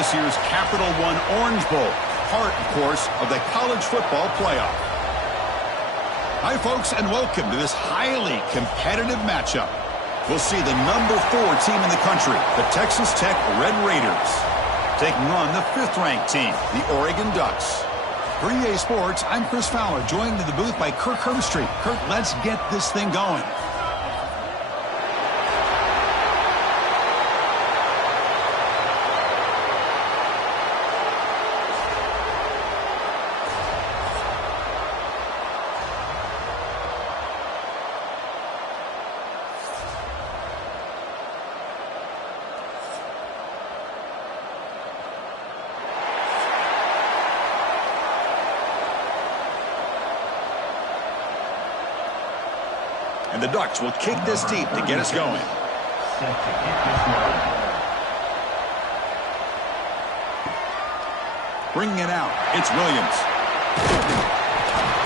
this year's Capital One Orange Bowl, part, of course, of the college football playoff. Hi, folks, and welcome to this highly competitive matchup. We'll see the number 4 team in the country, the Texas Tech Red Raiders, taking on the 5th-ranked team, the Oregon Ducks. For EA Sports, I'm Chris Fowler, joined in the booth by Kirk Herbstreit. Kirk, let's get this thing going. And the Ducks will kick this deep to get us going. Bringing it out, it's Williams.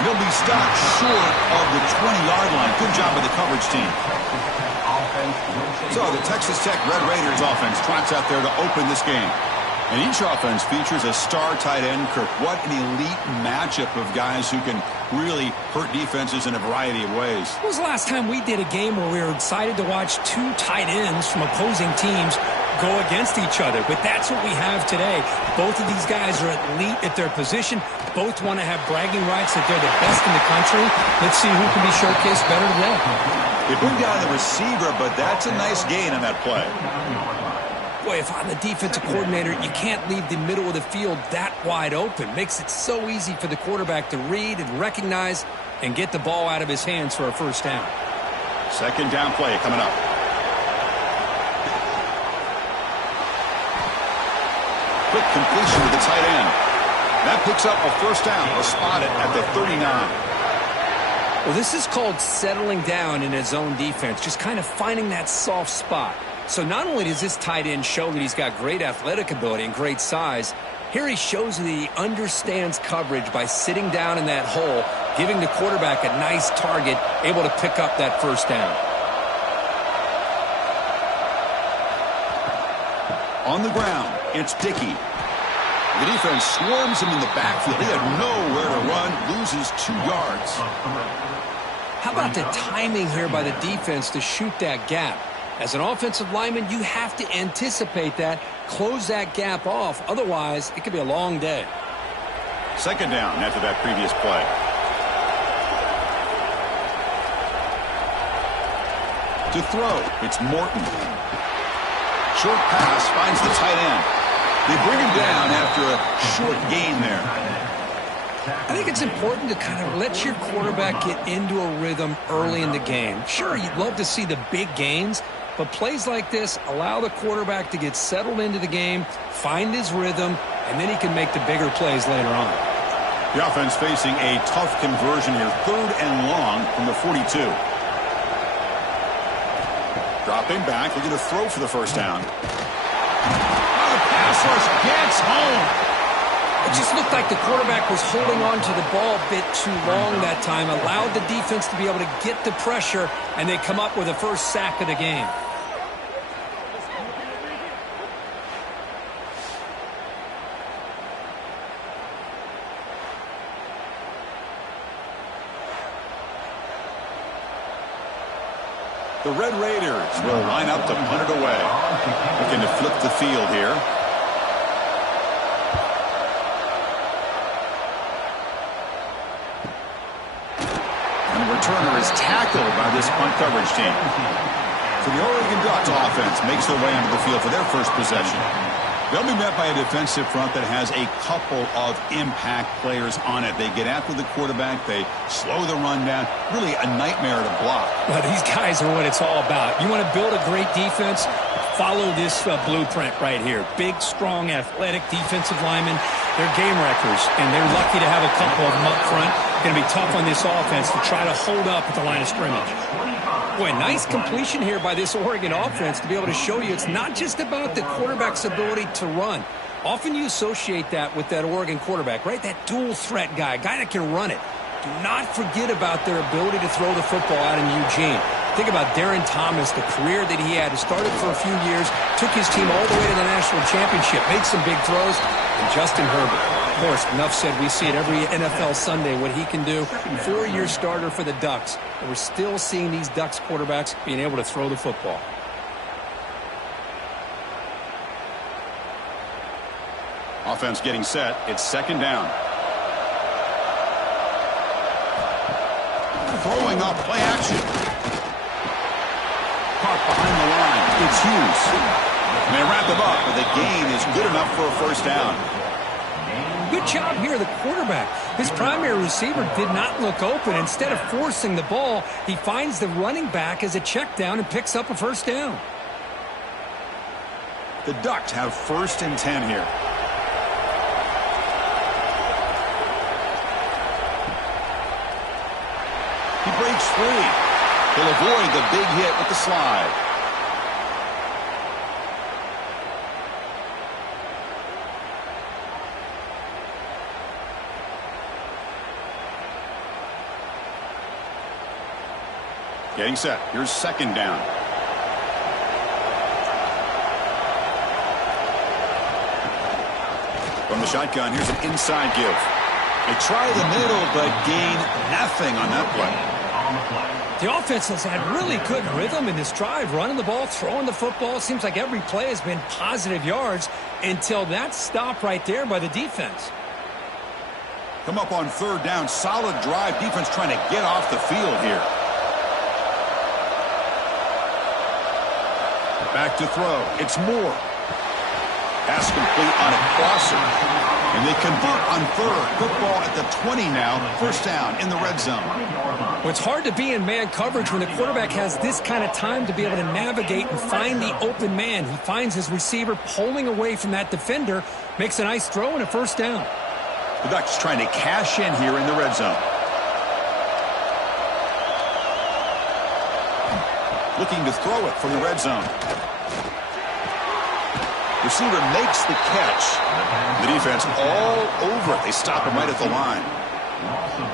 He'll be stopped short of the 20-yard line. Good job by the coverage team. So the Texas Tech Red Raiders offense trots out there to open this game. And each offense features a star tight end, Kirk. What an elite matchup of guys who can really hurt defenses in a variety of ways. When was the last time we did a game where we were excited to watch 2 tight ends from opposing teams go against each other? But that's what we have today. Both of these guys are elite at their position. Both want to have bragging rights that they're the best in the country. Let's see who can be showcased better today. They bring down the receiver, but that's a nice gain on that play. Boy, if I'm the defensive coordinator, you can't leave the middle of the field that wide open. Makes it so easy for the quarterback to read and recognize and get the ball out of his hands for a first down. Second down play coming up. Quick completion to the tight end. That picks up a first down. We'll spot it at the 39. Well, this is called settling down in his own defense, just kind of finding that soft spot. So not only does this tight end show that he's got great athletic ability and great size, here he shows that he understands coverage by sitting down in that hole, giving the quarterback a nice target, able to pick up that first down. On the ground, it's Dickey. The defense swarms him in the backfield. He had nowhere to run, loses 2 yards. How about the timing here by the defense to shoot that gap? As an offensive lineman, you have to anticipate that, close that gap off. Otherwise, it could be a long day. Second down after that previous play. To throw, it's Morton. Short pass finds the tight end. They bring him down after a short gain there. I think it's important to kind of let your quarterback get into a rhythm early in the game. Sure, you'd love to see the big gains, but plays like this allow the quarterback to get settled into the game, find his rhythm, and then he can make the bigger plays later on. The offense facing a tough conversion here. 3rd and long from the 42. Dropping back, looking to throw for the first down. Oh, the pass rush gets home. It just looked like the quarterback was holding on to the ball a bit too long that time, allowed the defense to be able to get the pressure, and they come up with the first sack of the game. The Red Raiders will line up to punt it away. Looking to flip the field here. Returner is tackled by this punt coverage team. So the Oregon Ducks offense makes their way into the field for their first possession. They'll be met by a defensive front that has a couple of impact players on it. They get after the quarterback. They slow the run down. Really a nightmare to block. Well, these guys are what it's all about. You want to build a great defense? Follow this blueprint right here. Big, strong, athletic defensive linemen. They're game wreckers, and they're lucky to have a couple of them up front. Going to be tough on this offense to try to hold up at the line of scrimmage. Boy, nice completion here by this Oregon offense to be able to show you it's not just about the quarterback's ability to run. Often you associate that with that Oregon quarterback, right? That dual threat guy that can run it. Do not forget about their ability to throw the football out in Eugene. Think about Darren Thomas, the career that he had. He started for a few years, took his team all the way to the national championship, made some big throws, and Justin Herbert. Of course, enough said, we see it every NFL Sunday, what he can do. 4-year starter for the Ducks. And we're still seeing these Ducks quarterbacks being able to throw the football. Offense getting set. It's second down. Throwing up, play action. Caught behind the line. It's Hughes. And they wrap him up, but the gain is good enough for a first down. Good job here, the quarterback. His primary receiver did not look open. Instead of forcing the ball, he finds the running back as a check down and picks up a first down. The Ducks have 1st and 10 here. He breaks free. He'll avoid the big hit with the slide. Getting set. Here's second down. From the shotgun, here's an inside give. They try the middle, but gain nothing on that play. The offense has had really good rhythm in this drive, running the ball, throwing the football. It seems like every play has been positive yards until that stop right there by the defense. Come up on third down. Solid drive. Defense trying to get off the field here. Back to throw. It's Moore. Pass complete on a crosser. And they convert on third. Football at the 20 now. First down in the red zone. Well, it's hard to be in man coverage when the quarterback has this kind of time to be able to navigate and find the open man. He finds his receiver pulling away from that defender, makes a nice throw and a first down. The Ducks trying to cash in here in the red zone. Looking to throw it from the red zone. Receiver makes the catch. The defense all over it. They stop him right at the line. Loss of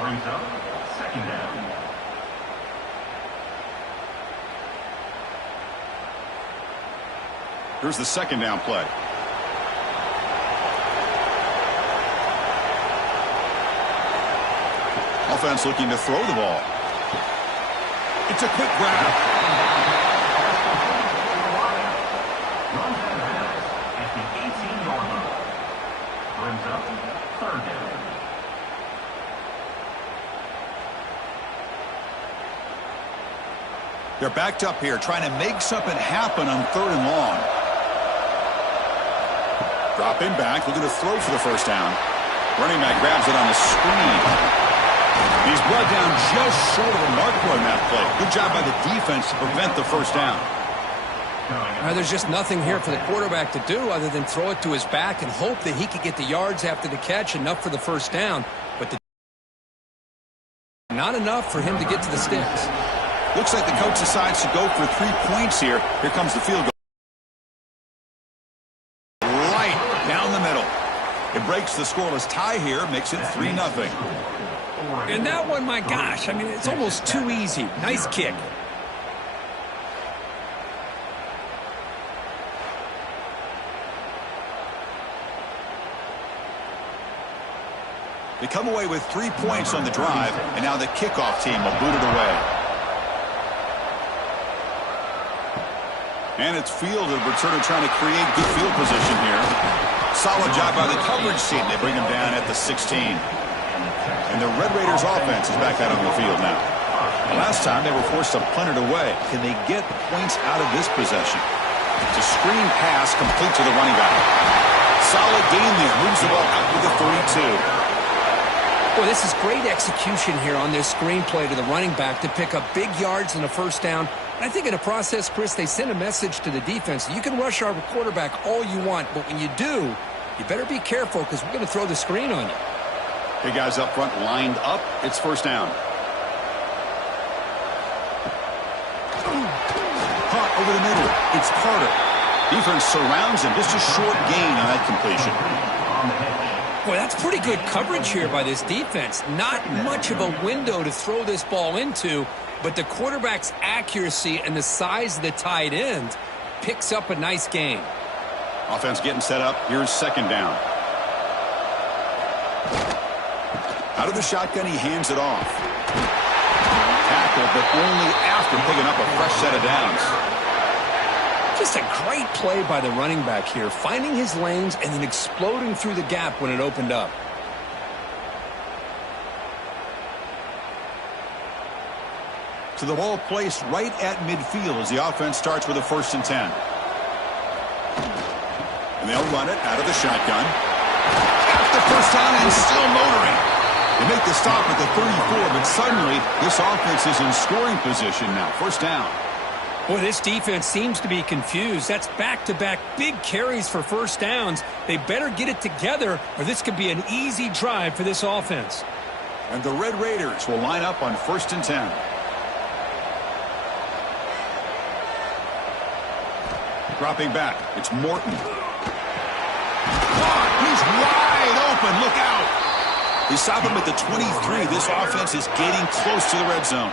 1. Brings up second down. Here's the second down play. Offense looking to throw the ball. It's a quick grab. They're backed up here, trying to make something happen on third and long. Dropping back, looking to throw for the first down. Running back grabs it on the screen. He's brought down just short of a marker on that play. Good job by the defense to prevent the first down. There's just nothing here for the quarterback to do other than throw it to his back and hope that he could get the yards after the catch, enough for the first down. But not enough for him to get to the sticks. Looks like the coach decides to go for 3 points here. Here comes the field goal. Right down the middle. It breaks the scoreless tie here, makes it 3-0. And that one, my gosh, I mean, it's almost too easy. Nice kick. They come away with 3 points on the drive, and now the kickoff team will boot it away. And it's fielded. Returner trying to create good field position here. Solid job by the coverage team. They bring him down at the 16. And the Red Raiders offense is back out on the field now. Last time they were forced to punt it away. Can they get points out of this possession? It's a screen pass complete to the running back. Solid gain there. Moves the ball out to the 32. Boy, this is great execution here on this screenplay to the running back to pick up big yards and a first down. I think in the process, Chris, they send a message to the defense. You can rush our quarterback all you want, but when you do, you better be careful because we're going to throw the screen on you. Big guys up front lined up. It's first down. Caught over the middle. It's Carter. Defense surrounds him. Just a short gain on that completion. Boy, that's pretty good coverage here by this defense. Not much of a window to throw this ball into, but the quarterback's accuracy and the size of the tight end picks up a nice gain. Offense getting set up. Here's second down. Out of the shotgun, he hands it off. Tackle, but only after picking up a fresh set of downs. Just a great play by the running back here, finding his lanes and then exploding through the gap when it opened up. To the ball placed right at midfield as the offense starts with a 1st and 10. And they'll run it out of the shotgun. At the first down and still motoring. They make the stop at the 34, but suddenly this offense is in scoring position now. 1st down. Boy, this defense seems to be confused. That's back-to-back big carries for 1st downs. They better get it together, or this could be an easy drive for this offense. And the Red Raiders will line up on 1st and 10. Dropping back, it's Morton. He's wide open, look out! They stop him at the 23. This offense is getting close to the red zone.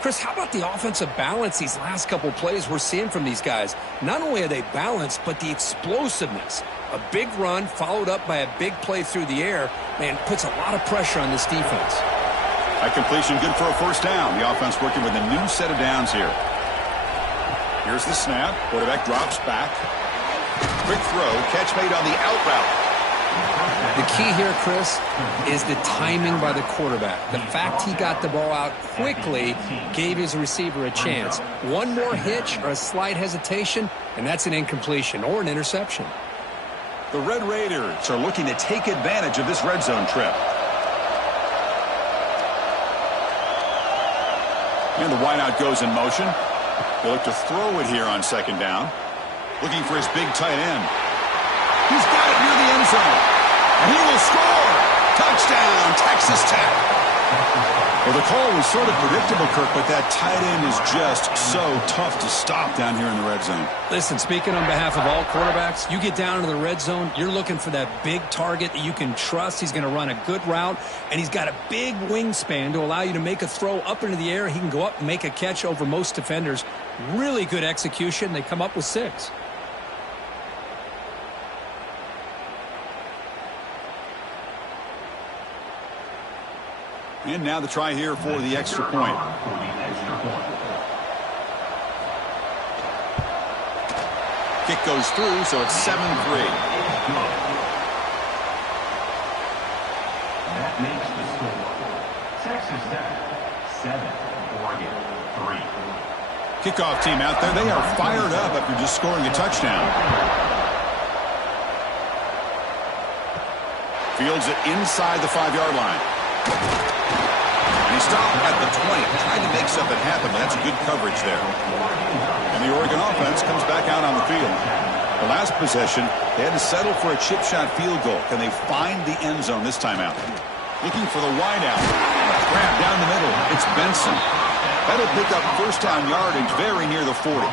Chris, how about the offensive balance these last couple plays we're seeing from these guys? Not only are they balanced, but the explosiveness. A big run followed up by a big play through the air, man, puts a lot of pressure on this defense. That completion good for a 1st down. The offense working with a new set of downs here. Here's the snap. Quarterback drops back. Quick throw. Catch made on the out route. The key here, Chris, is the timing by the quarterback. The fact he got the ball out quickly gave his receiver a chance. One more hitch or a slight hesitation, and that's an incompletion or an interception. The Red Raiders are looking to take advantage of this red zone trip. And the wideout goes in motion. They look to throw it here on 2nd down. Looking for his big tight end. He's got it near the end zone. And he will score. Touchdown, Texas Tech. Well, the call was sort of predictable, Kirk, but that tight end is just so tough to stop down here in the red zone. Listen, speaking on behalf of all quarterbacks, you get down into the red zone, you're looking for that big target that you can trust. He's going to run a good route, and he's got a big wingspan to allow you to make a throw up into the air. He can go up and make a catch over most defenders. Really good execution. They come up with 6. And now the try here for the extra point. Kick goes through, so it's 7-3. That makes the score. Texas Tech 7, Oregon 3. Kickoff team out there. They are fired up after just scoring a touchdown. Fields it inside the 5-yard line. And he stopped at the 20, trying to make something happen. That's good coverage there. And the Oregon offense comes back out on the field. The last possession, they had to settle for a chip shot field goal. Can they find the end zone this time out? Looking for the wideout. Grab down the middle. It's Benson. That'll pick up 1st down yardage very near the 40.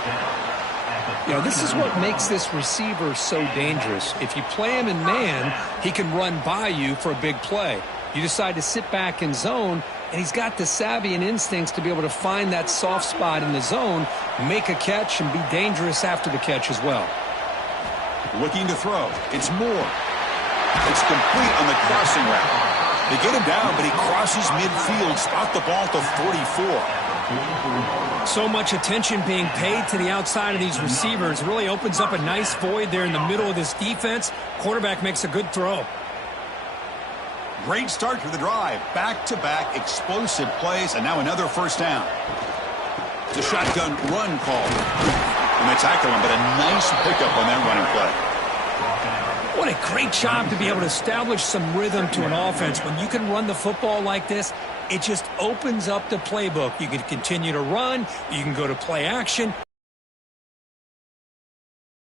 You know, this is what makes this receiver so dangerous. If you play him in man, he can run by you for a big play. You decide to sit back in zone, and he's got the savvy and instincts to be able to find that soft spot in the zone, make a catch, and be dangerous after the catch as well. Looking to throw. It's Moore. It's complete on the crossing route. They get him down, but he crosses midfield, spot the ball at the 44. So much attention being paid to the outside of these receivers. It really opens up a nice void there in the middle of this defense. Quarterback makes a good throw. Great start to the drive. Back-to-back explosive plays, and now another 1st down. It's a shotgun run call. And they tackle him, but a nice pickup on that running play. What a great job to be able to establish some rhythm to an offense. When you can run the football like this, it just opens up the playbook. You can continue to run. You can go to play action.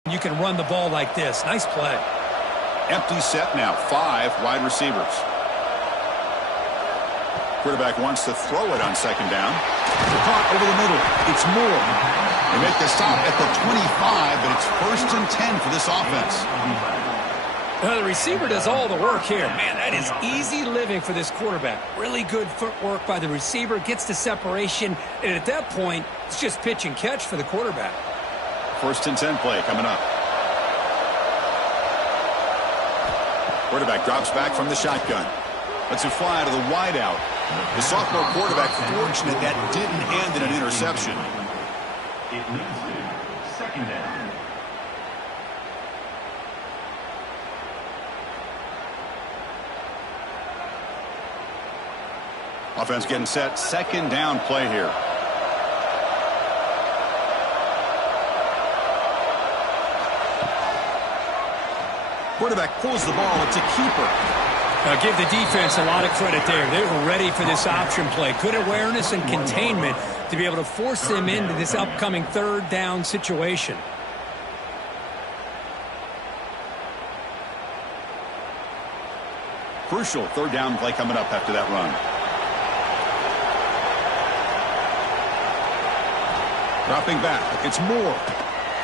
You can run the ball like this. Nice play. Empty set now. 5 wide receivers. Quarterback wants to throw it on 2nd down. Caught over the middle. It's Moore. They make the stop at the 25, but it's 1st and 10 for this offense. Well, the receiver does all the work here. Man, that is easy living for this quarterback. Really good footwork by the receiver, gets the separation, and at that point, it's just pitch and catch for the quarterback. 1st and 10 play coming up. Quarterback drops back from the shotgun. Lets it fly to the wideout. The sophomore quarterback fortunate that didn't end in an interception. It leads to 2nd down. Offense getting set. 2nd down play here. Quarterback pulls the ball. It's a keeper. Now give the defense a lot of credit there. They were ready for this option play. Good awareness and containment to be able to force them into this upcoming 3rd down situation. Crucial 3rd down play coming up after that run. Dropping back. It's Moore.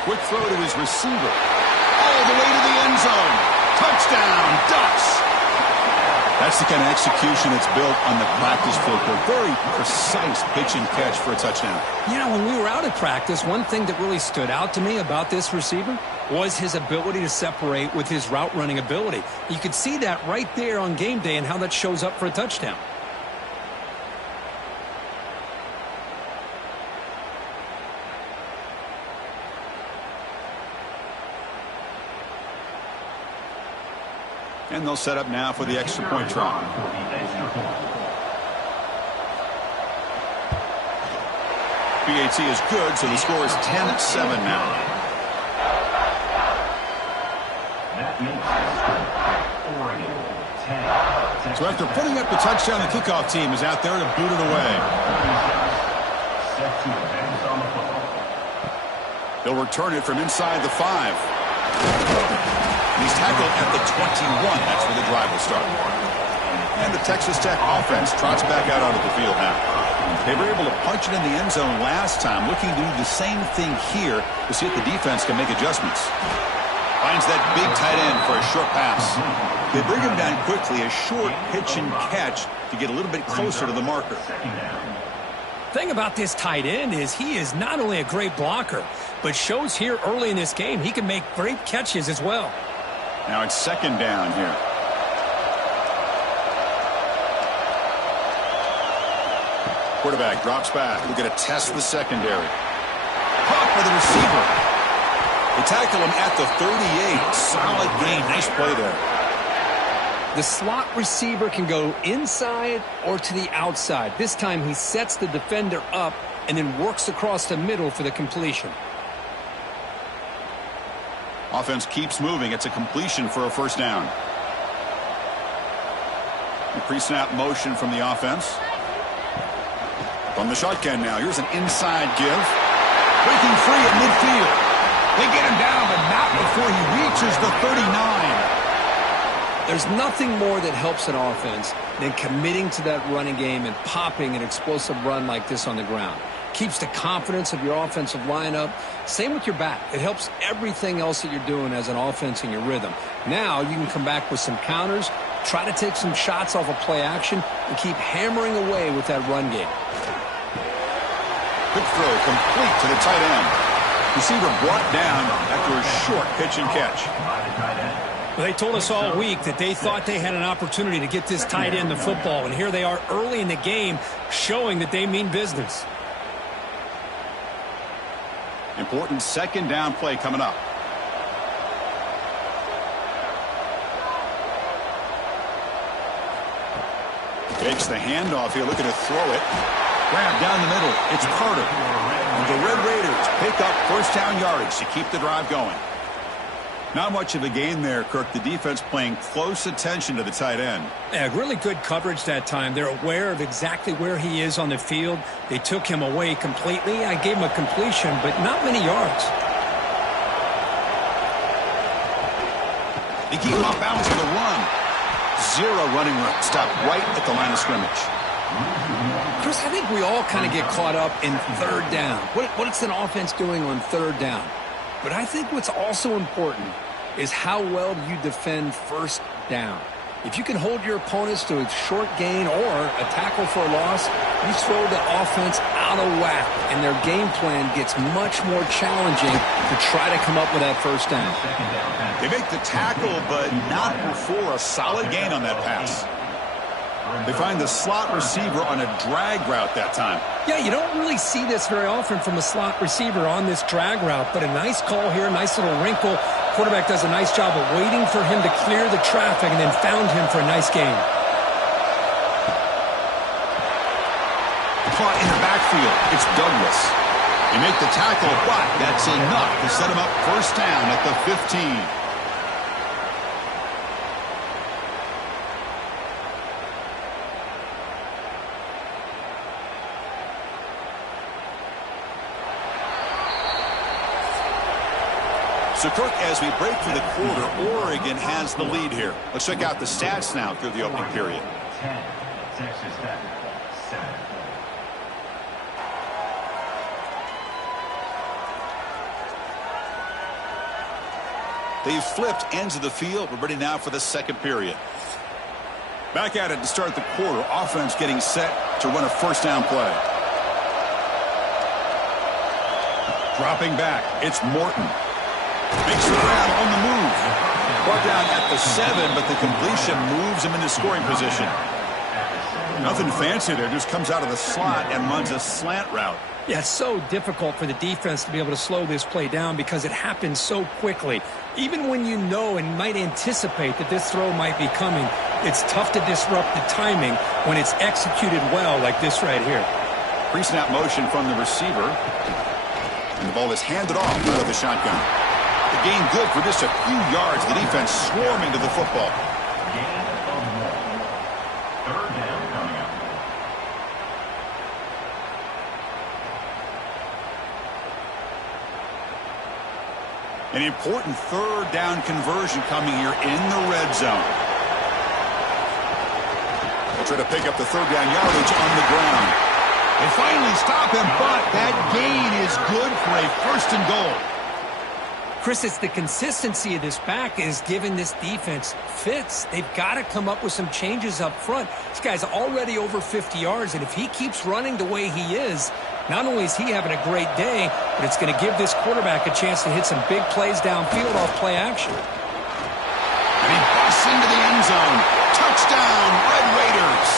Quick throw to his receiver. All the way to the end zone. Touchdown, Ducks. That's the kind of execution that's built on the practice field. Very precise pitch and catch for a touchdown. You know, when we were out at practice, one thing that really stood out to me about this receiver was his ability to separate with his route running ability. You could see that right there on game day and how that shows up for a touchdown. And they'll set up now for the extra point try. PAT is good, so the score is 10-7 now. So after putting up the touchdown, the kickoff team is out there to boot it away. They'll return it from inside the 5. He's tackled at the 21. That's where the drive will start. And the Texas Tech offense trots back out onto the field now. They were able to punch it in the end zone last time, looking to do the same thing here to see if the defense can make adjustments. Finds that big tight end for a short pass. They bring him down quickly, a short pitch and catch to get a little bit closer to the marker. Thing about this tight end is he is not only a great blocker, but shows here early in this game he can make great catches as well. Now it's 2nd down here. Quarterback drops back. We're going to test the secondary. Caught by the receiver. They tackle him at the 38. Solid gain. Nice play there. The slot receiver can go inside or to the outside. This time he sets the defender up and then works across the middle for the completion. Offense keeps moving. It's a completion for a 1st down. A pre-snap motion from the offense. From the shotgun now. Here's an inside give. Breaking free at midfield. They get him down, but not before he reaches the 39. There's nothing more that helps an offense than committing to that running game and popping an explosive run like this on the ground. Keeps the confidence of your offensive lineup. Same with your back. It helps everything else that you're doing as an offense in your rhythm. Now you can come back with some counters, try to take some shots off of play action, and keep hammering away with that run game. Quick throw complete to the tight end. Receiver brought down after a short pitch and catch. Well, they told us all week that they thought they had an opportunity to get this tight end the football, and here they are early in the game showing that they mean business. Important 2nd down play coming up. Takes the handoff here, looking to throw it. Grab down the middle. It's Carter. And the Red Raiders pick up 1st down yardage to keep the drive going. Not much of a gain there, Kirk. The defense paying close attention to the tight end. Yeah, really good coverage that time. They're aware of exactly where he is on the field. They took him away completely. I gave him a completion, but not many yards. They keep him off balance for the run. 0 running room. Stopped right at the line of scrimmage. Chris, I think we all kind of get caught up in 3rd down. What is an offense doing on 3rd down? But I think what's also important is how well do you defend first down. If you can hold your opponents to a short gain or a tackle for a loss, you throw the offense out of whack, and their game plan gets much more challenging to try to come up with that first down. They make the tackle, but not before a solid gain on that pass. They find the slot receiver on a drag route that time. Yeah, you don't really see this very often from a slot receiver on this drag route, but a nice call here, nice little wrinkle. Quarterback does a nice job of waiting for him to clear the traffic and then found him for a nice gain. Caught in the backfield. It's Douglas. They make the tackle, but that's enough to set him up first down at the 15. So, Kirk, as we break for the quarter, Oregon has the lead here. Let's check out the stats now through the opening period. 10, Texas Tech, 7. They've flipped ends of the field. We're ready now for the second period. Back at it to start the quarter. Offense getting set to run a first down play. Dropping back. It's Morton. Makes the grab on the move. Brought down at the 7, but the completion moves him into scoring position. Nothing fancy there. Just comes out of the slot and runs a slant route. Yeah, it's so difficult for the defense to be able to slow this play down because it happens so quickly. Even when you know and might anticipate that this throw might be coming, it's tough to disrupt the timing when it's executed well like this right here. Pre-snap motion from the receiver. And the ball is handed off out of the shotgun. The gain good for just a few yards. The defense swarming to the football. Gain of 1. Third down coming up. An important third down conversion coming here in the red zone. They'll try to pick up the third down yardage on the ground. They finally stop him, but that gain is good for a first and goal. Chris, it's the consistency of this back is giving this defense fits. They've got to come up with some changes up front. This guy's already over 50 yards, and if he keeps running the way he is, not only is he having a great day, but it's going to give this quarterback a chance to hit some big plays downfield off play action. And he busts into the end zone. Touchdown, Red Raiders.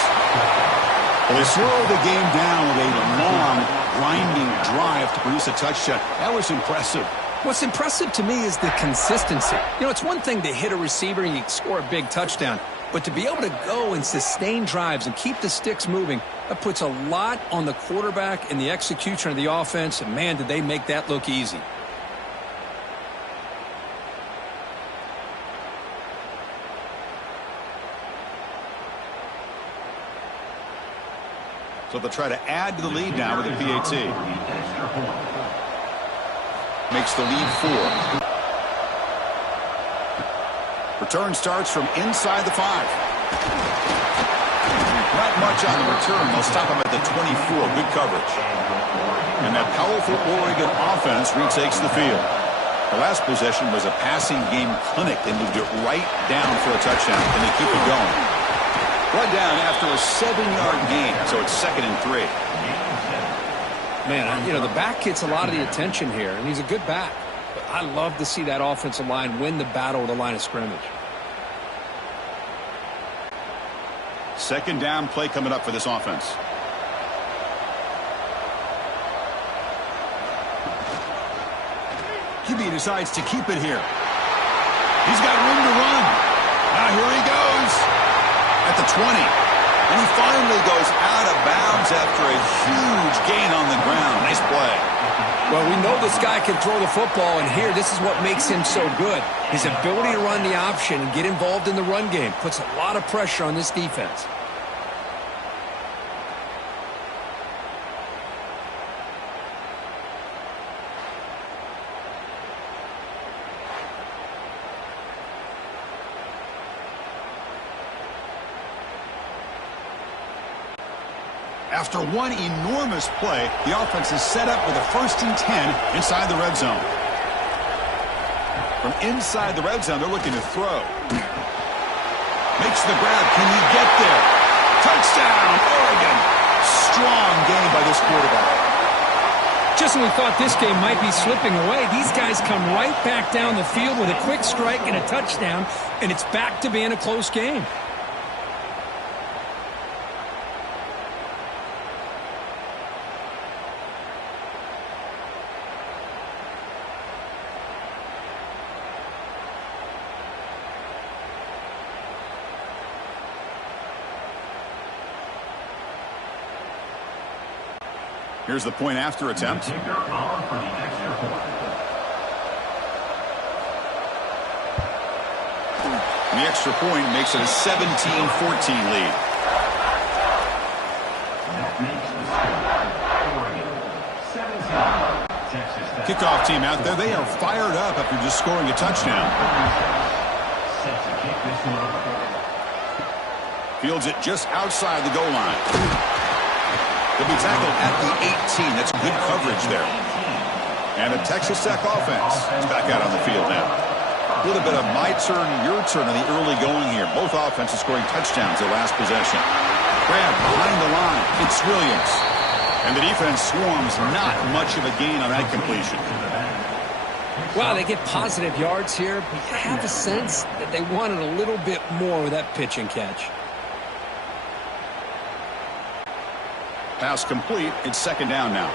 Well, they slow the game down with a long, grinding drive to produce a touchdown. That was impressive. What's impressive to me is the consistency. You know, it's one thing to hit a receiver and you score a big touchdown, but to be able to go and sustain drives and keep the sticks moving, that puts a lot on the quarterback and the execution of the offense, and man, did they make that look easy. So they'll try to add to the lead now with a PAT. Makes the lead 4. Return starts from inside the 5. Not much on the return. They'll stop him at the 24. Good coverage. And that powerful Oregon offense retakes the field. The last possession was a passing game clinic. They moved it right down for a touchdown, and they keep it going. Brought down after a 7-yard gain, so it's 2nd and 3. Man, you know, the back gets a lot of the attention here, and he's a good back. But I love to see that offensive line win the battle at the line of scrimmage. Second down play coming up for this offense. QB decides to keep it here. He's got room to run. Now here he goes at the 20. And he finally goes out of bounds after a huge gain on the ground. Nice play. Well, we know this guy can throw the football, and here, this is what makes him so good. His ability to run the option and get involved in the run game puts a lot of pressure on this defense. After one enormous play, the offense is set up with a 1st and 10 inside the red zone. From inside the red zone, they're looking to throw. Makes the grab. Can he get there? Touchdown, Oregon. Strong game by this quarterback. Just when we thought this game might be slipping away, these guys come right back down the field with a quick strike and a touchdown, and it's back to being a close game. Here's the point after attempt. Kicker on for the extra point. And the extra point makes it a 17-14 lead. That makes the score Oregon 17. Texas Tech. Kickoff team out there. They are fired up after just scoring a touchdown. Set to kick this one off. Fields it just outside the goal line. They'll be tackled at the 18. That's good coverage there. And the Texas Tech offense is back out on the field now. A little bit of my turn, your turn in the early going here. Both offenses scoring touchdowns their last possession. Grab behind the line. It's Williams. And the defense swarms. Not much of a gain on that completion. Wow, they get positive yards here, but you have a sense that they wanted a little bit more with that pitch and catch. Pass complete. It's second down now.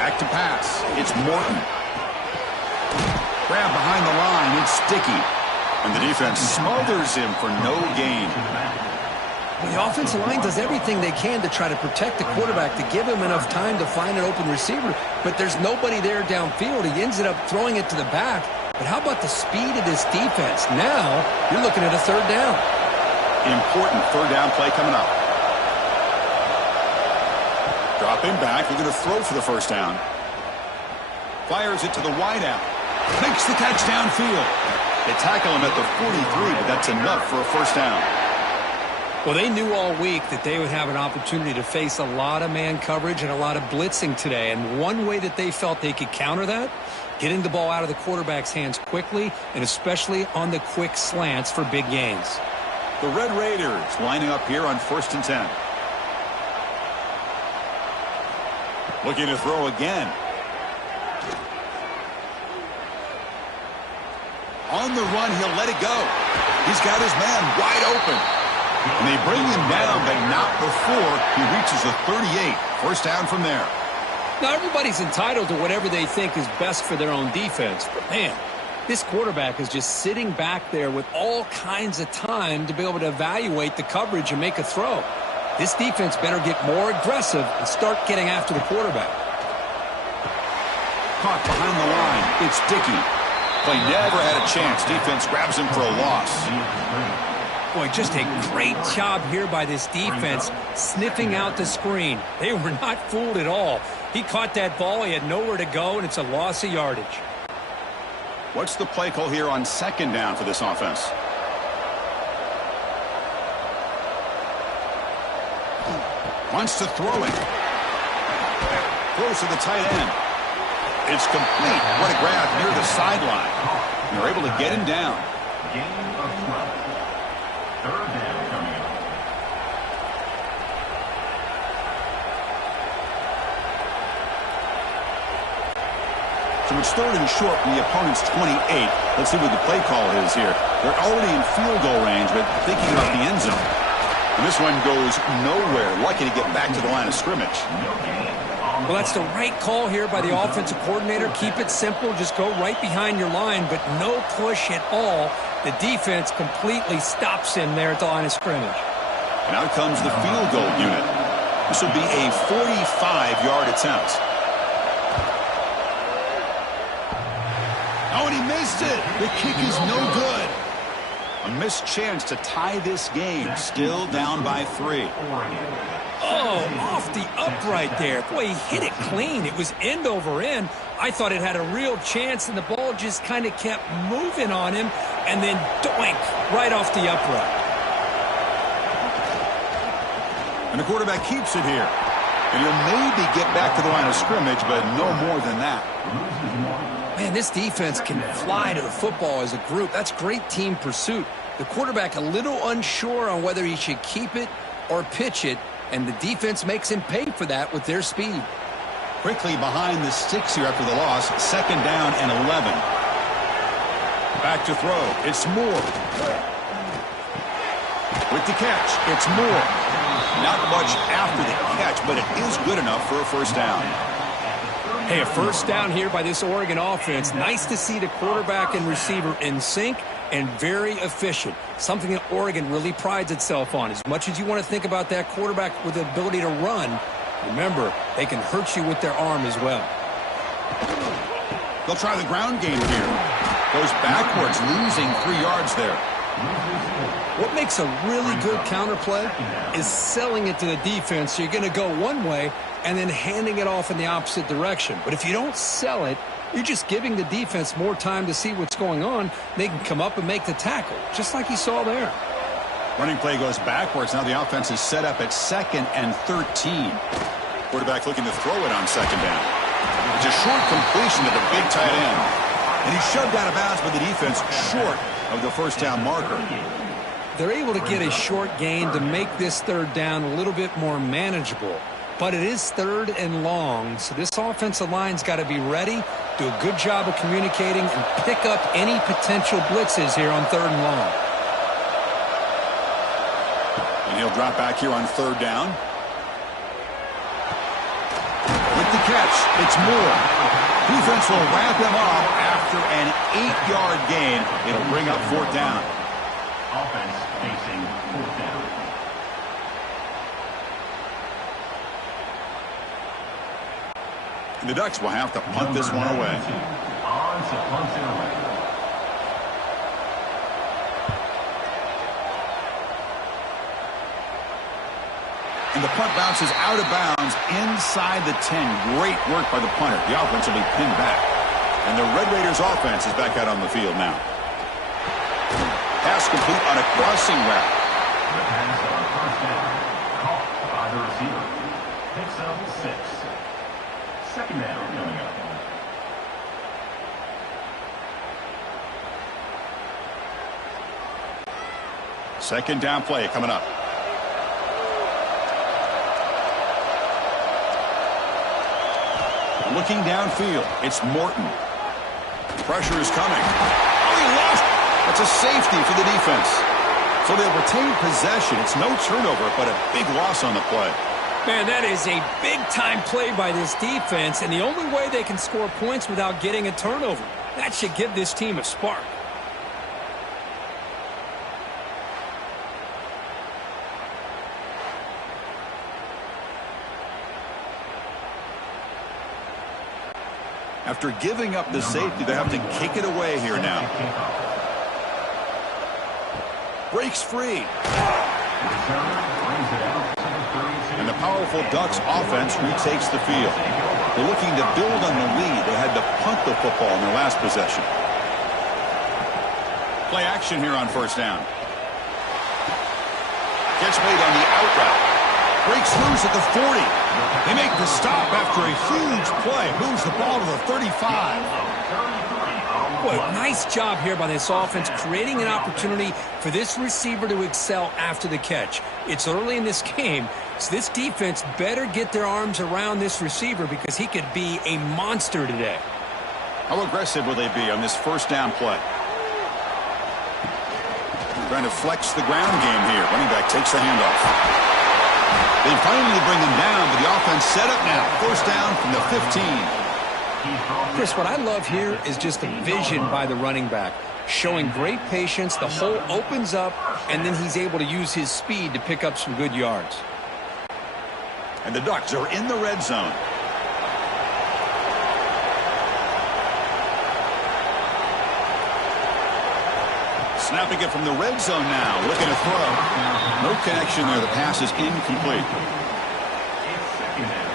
Back to pass. It's Morton. Grab behind the line. It's Sticky. And the defense smothers him for no gain. The offensive line does everything they can to try to protect the quarterback, to give him enough time to find an open receiver, but there's nobody there downfield. He ends up throwing it to the back. But how about the speed of this defense? Now you're looking at a third down. Important third down play coming up. Dropping back. They're going to throw for the first down. Fires it to the wideout. Makes the catch downfield. They tackle him at the 43, but that's enough for a first down. Well, they knew all week that they would have an opportunity to face a lot of man coverage and a lot of blitzing today. And one way that they felt they could counter that, getting the ball out of the quarterback's hands quickly, and especially on the quick slants for big gains. The Red Raiders lining up here on 1st and 10. Looking to throw again. On the run, he'll let it go. He's got his man wide open. And they bring him down, but not before he reaches the 38. First down from there. Now, everybody's entitled to whatever they think is best for their own defense. But, man, this quarterback is just sitting back there with all kinds of time to be able to evaluate the coverage and make a throw. This defense better get more aggressive and start getting after the quarterback. Caught behind the line. It's Dickey. Play never had a chance. Defense grabs him for a loss. Boy, just a great job here by this defense sniffing out the screen. They were not fooled at all. He caught that ball. He had nowhere to go, and it's a loss of yardage. What's the play call here on second down for this offense? Wants to throw it. Throws to the tight end. It's complete. What a grab near the sideline. And they're able to get him down. Gain of 12. Third down coming up. So it's third and short from the opponent's 28. Let's see what the play call is here. They're already in field goal range, but thinking about the end zone. And this one goes nowhere. Lucky to get back to the line of scrimmage. Well, that's the right call here by the offensive coordinator. Keep it simple. Just go right behind your line, but no push at all. The defense completely stops him there at the line of scrimmage. And out comes the field goal unit. This will be a 45-yard attempt. Oh, and he missed it. The kick is no good. A missed chance to tie this game. Still down by 3. Oh, off the upright there. Boy, he hit it clean. It was end over end. I thought it had a real chance, and the ball just kind of kept moving on him, and then doink, right off the upright. And the quarterback keeps it here. And he'll maybe get back to the line of scrimmage, but no more than that. Man, this defense can fly to the football as a group. That's great team pursuit. The quarterback a little unsure on whether he should keep it or pitch it, and the defense makes him pay for that with their speed. Quickly behind the sticks here after the loss. 2nd down and 11. Back to throw. It's Moore. With the catch, it's Moore. Not much after the catch, but it is good enough for a first down. Hey, a first down here by this Oregon offense. Nice to see the quarterback and receiver in sync and very efficient. Something that Oregon really prides itself on. As much as you want to think about that quarterback with the ability to run, remember, they can hurt you with their arm as well. They'll try the ground game here. Goes backwards, losing 3 yards there. What makes a really good counterplay is selling it to the defense. So you're going to go one way and then handing it off in the opposite direction. But if you don't sell it, you're just giving the defense more time to see what's going on. They can come up and make the tackle, just like you saw there. Running play goes backwards. Now the offense is set up at 2nd and 13. Quarterback looking to throw it on 2nd down. It's a short completion to the big tight end. And he's shoved out of bounds by the defense short of the first down marker. They're able to get a short gain to make this 3rd down a little bit more manageable. But it is 3rd and long, so this offensive line's got to be ready, do a good job of communicating, and pick up any potential blitzes here on 3rd and long. And he'll drop back here on 3rd down. With the catch, it's Moore. Defense will wrap him up after an 8-yard gain. It'll bring up 4th down. Offense facing 4th down. And the Ducks will have to punt this one away. On to punt it away. And the punt bounces out of bounds inside the 10. Great work by the punter. The offense will be pinned back. And the Red Raiders offense is back out on the field now. Pass complete on a crossing route. The pass on 1st down. Caught by the receiver. Picks up 6. 2nd down coming up. Second down play coming up. Looking downfield, it's Morton. Pressure is coming. Oh, he lost. That's a safety for the defense. So they'll retain possession. It's no turnover, but a big loss on the play. Man, that is a big-time play by this defense, and the only way they can score points without getting a turnover. That should give this team a spark. After giving up the safety, they have to kick it away here now. Breaks free. And the powerful Ducks offense retakes the field. They're looking to build on the lead. They had to punt the football in their last possession. Play action here on 1st down. Catch made on the out route. Breaks loose at the 40. They make the stop after a huge play. Moves the ball to the 35. Boy, nice job here by this offense, creating an opportunity for this receiver to excel after the catch. It's early in this game, so this defense better get their arms around this receiver because he could be a monster today. How aggressive will they be on this 1st down play? Trying to flex the ground game here. Running back takes the handoff. They finally bring him down, but the offense set up now. 1st down from the 15. Chris, what I love here is just the vision by the running back. Showing great patience, the hole opens up, and then he's able to use his speed to pick up some good yards. And the Ducks are in the red zone. Snapping it from the red zone now. Looking to throw. No connection there. The pass is incomplete. It's 2nd down.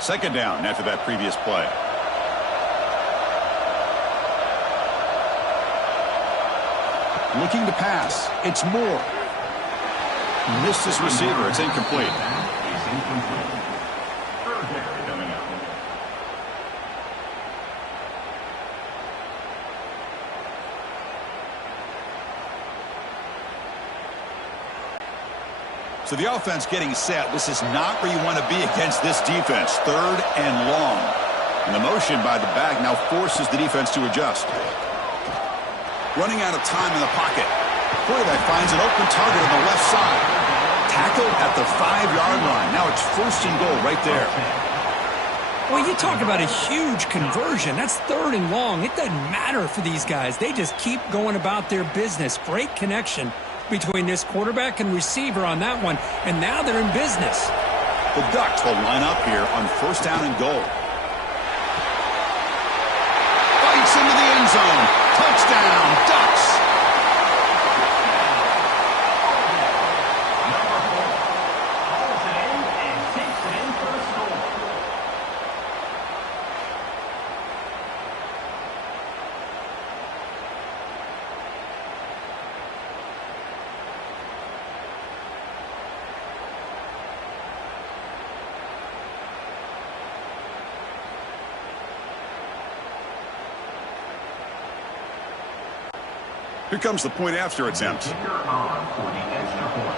Second down after that previous play. Looking to pass. It's Moore. Missed his receiver. It's incomplete. Is incomplete. Third down coming up. So the offense getting set. This is not where you want to be against this defense. Third and long. And the motion by the back now forces the defense to adjust. Running out of time in the pocket. Quarterback finds an open target on the left side. Tackled at the 5-yard line. Now it's first and goal right there. Well, you talk about a huge conversion. That's third and long. It doesn't matter for these guys. They just keep going about their business. Great connection between this quarterback and receiver on that one. And now they're in business. The Ducks will line up here on first down and goal. Fights into the end zone. Touchdown, Ducks. Here comes the point after attempt. Kicker on for the extra point.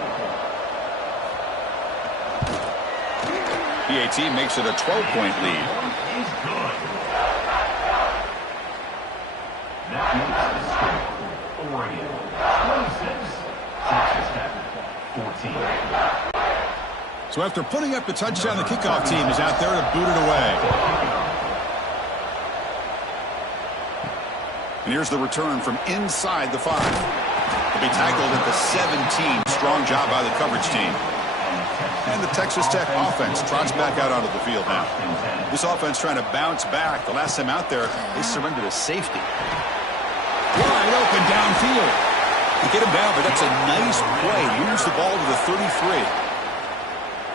PAT makes it a 12-point lead. Is good. That makes the score. Oregon 26, Texas Tech 14. So after putting up the touchdown, the kickoff team is out there to boot it away. And here's the return from inside the 5. They'll be tackled at the 17. Strong job by the coverage team. And the Texas Tech offense trots back out onto the field now. This offense trying to bounce back. The last time out there, they surrendered a safety. Wide open downfield. You get him down, but that's a nice play. Moves the ball to the 33.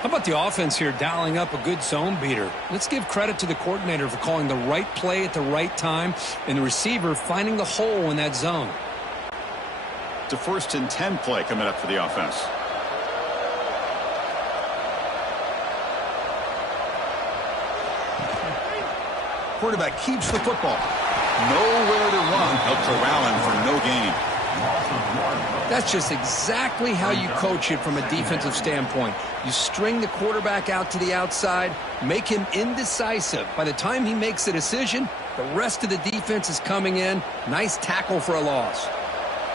How about the offense here dialing up a good zone beater? Let's give credit to the coordinator for calling the right play at the right time and the receiver finding the hole in that zone. It's a first and 10 play coming up for the offense. Quarterback keeps the football. Nowhere to run. They'll corral him for no gain. That's just exactly how you coach it from a defensive standpoint. You string the quarterback out to the outside, make him indecisive. By the time he makes a decision, the rest of the defense is coming in. Nice tackle for a loss.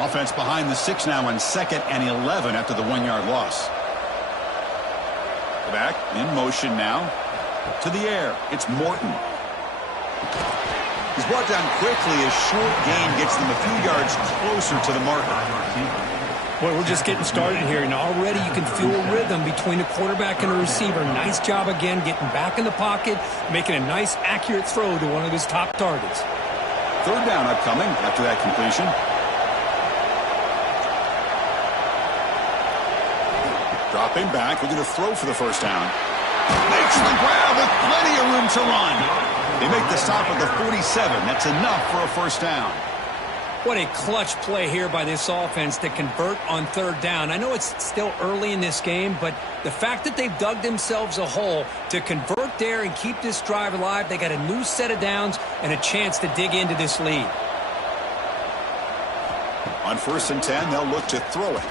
Offense behind the 6 now on 2nd and 11 after the 1-yard loss. The back in motion now. To the air. It's Morton. He's brought down quickly. A short gain gets them a few yards closer to the marker. Boy, we're just getting started here, and already you can feel a rhythm between the quarterback and the receiver. Nice job again getting back in the pocket, making a nice, accurate throw to one of his top targets. Third down upcoming after that completion. Dropping back, looking to throw for the first down. Makes the grab with plenty of room to run. They make the stop at the 47. That's enough for a first down. What a clutch play here by this offense to convert on third down. I know it's still early in this game, but the fact that they've dug themselves a hole to convert there and keep this drive alive, they got a new set of downs and a chance to dig into this lead. On first and 10, they'll look to throw it.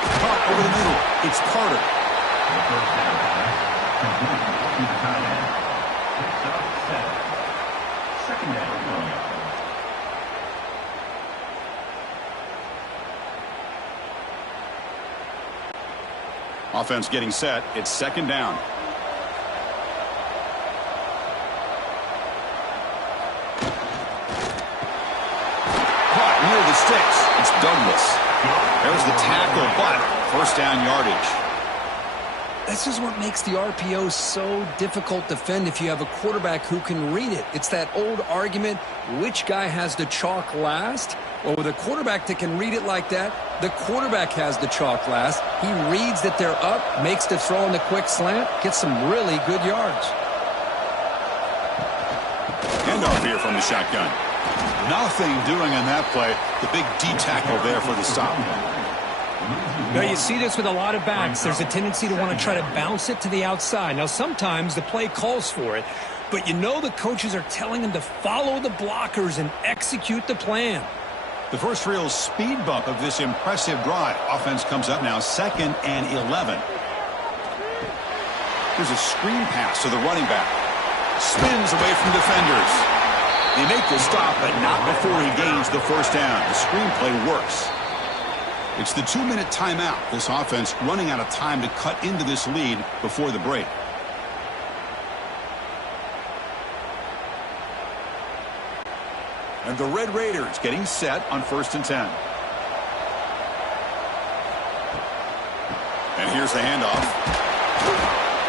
Caught over the middle. It's Carter. The first down pass complete to the tight end. Picks up 7. Second down coming up. Offense getting set. It's second down. Caught near the sticks. It's Douglas. There's the tackle, but first down yardage. This is what makes the RPO so difficult to defend if you have a quarterback who can read it. It's that old argument, which guy has the chalk last? Well, with a quarterback that can read it like that, the quarterback has the chalk last. He reads that they're up, makes the throw on the quick slant, gets some really good yards. Handoff here from the shotgun. Nothing doing on that play. The big D tackle there for the stop. Now, you see this with a lot of backs. There's a tendency to want to try to bounce it to the outside. Now, sometimes the play calls for it, but you know the coaches are telling them to follow the blockers and execute the plan. The first real speed bump of this impressive drive. Offense comes up now 2nd and 11. Here's a screen pass to the running back. Spins away from defenders. They make the stop, but not before he gains the first down. The screenplay works. It's the 2-minute timeout. This offense running out of time to cut into this lead before the break. And the Red Raiders getting set on 1st and 10. And here's the handoff.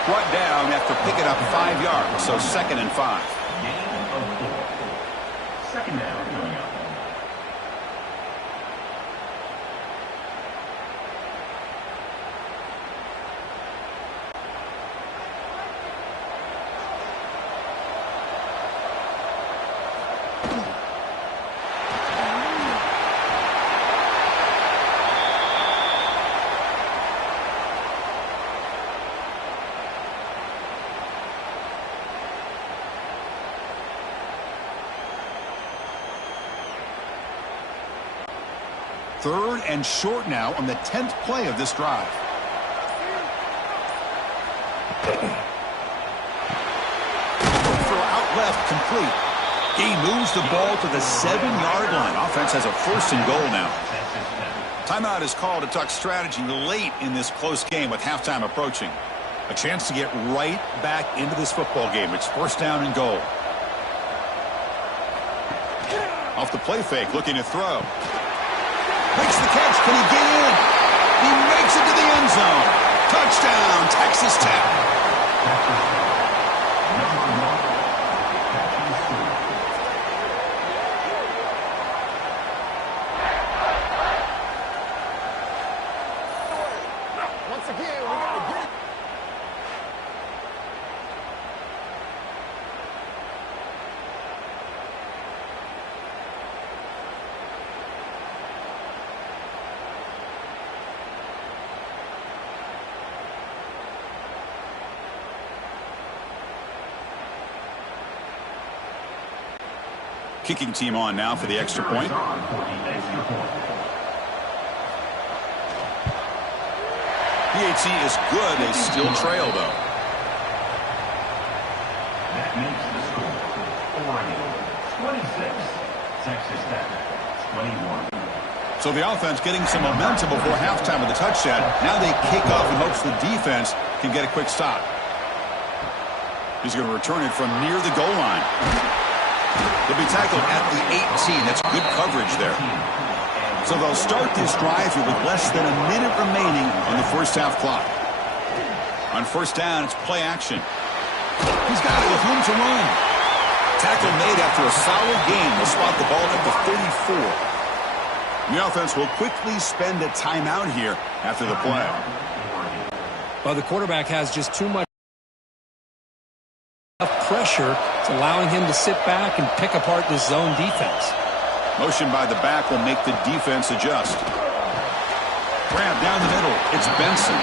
Brought down after picking up 5 yards, so 2nd and 5. Gain of 4. 2nd down coming up. Third and short now on the 10th play of this drive. Throw out left, complete. He moves the ball to the 7-yard line. Offense has a 1st and goal now. Timeout is called to talk strategy late in this close game with halftime approaching. A chance to get right back into this football game. It's 1st down and goal. Off the play fake, looking to throw. Makes the catch. Can he get in? He makes it to the end zone. Touchdown, Texas Tech. Once again, we got to get it. Kicking team on now for the extra point. PAT is good. They still trail, though. That makes the score Oregon 26, Texas Tech 21. So the offense getting some momentum before halftime with the touchdown. Now they kick off in hopes the defense can get a quick stop. He's going to return it from near the goal line. He'll be tackled at the 18. That's good coverage there. So they'll start this drive here with less than a minute remaining on the first half clock. On 1st down, it's play action. He's got it with room to run. Tackle made after a solid gain. They'll spot the ball at the 34. The offense will quickly spend a timeout here after the play. Well, the quarterback has just too much pressure. It's allowing him to sit back and pick apart this zone defense. Motion by the back will make the defense adjust. Grab down the middle. It's Benson.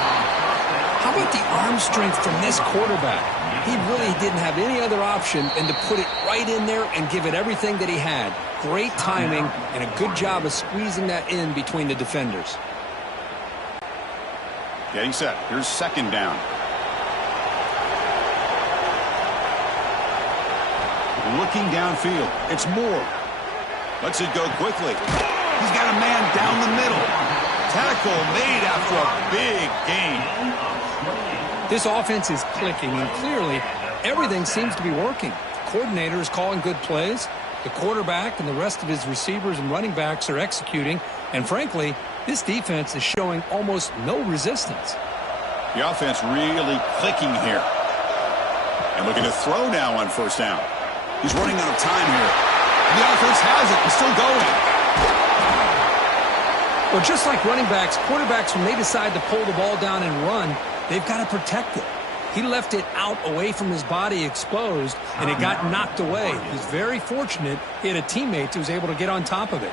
How about the arm strength from this quarterback? He really didn't have any other option than to put it right in there and give it everything that he had. Great timing and a good job of squeezing that in between the defenders. Getting set. Here's 2nd down. Looking downfield. It's Moore. Lets it go quickly. He's got a man down the middle. Tackle made after a big gain. This offense is clicking, and clearly everything seems to be working. The coordinator is calling good plays. The quarterback and the rest of his receivers and running backs are executing. And frankly, this defense is showing almost no resistance. The offense really clicking here. And looking to throw now on 1st down. He's running out of time here. And the offense has it. It's still going. Well, just like running backs, quarterbacks, when they decide to pull the ball down and run, they've got to protect it. He left it out away from his body exposed, and it got knocked away. He's very fortunate he had a teammate who was able to get on top of it.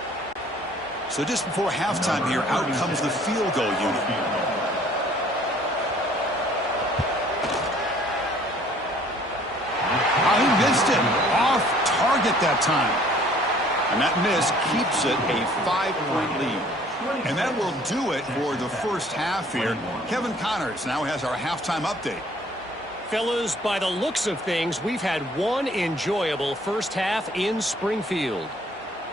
So just before halftime here, out comes the field goal unit. Oh, he missed it. Off target that time. And that miss keeps it a 5-point lead. And that will do it for the first half here. Kevin Connors now has our halftime update. Fellas, by the looks of things, we've had one enjoyable first half in Springfield.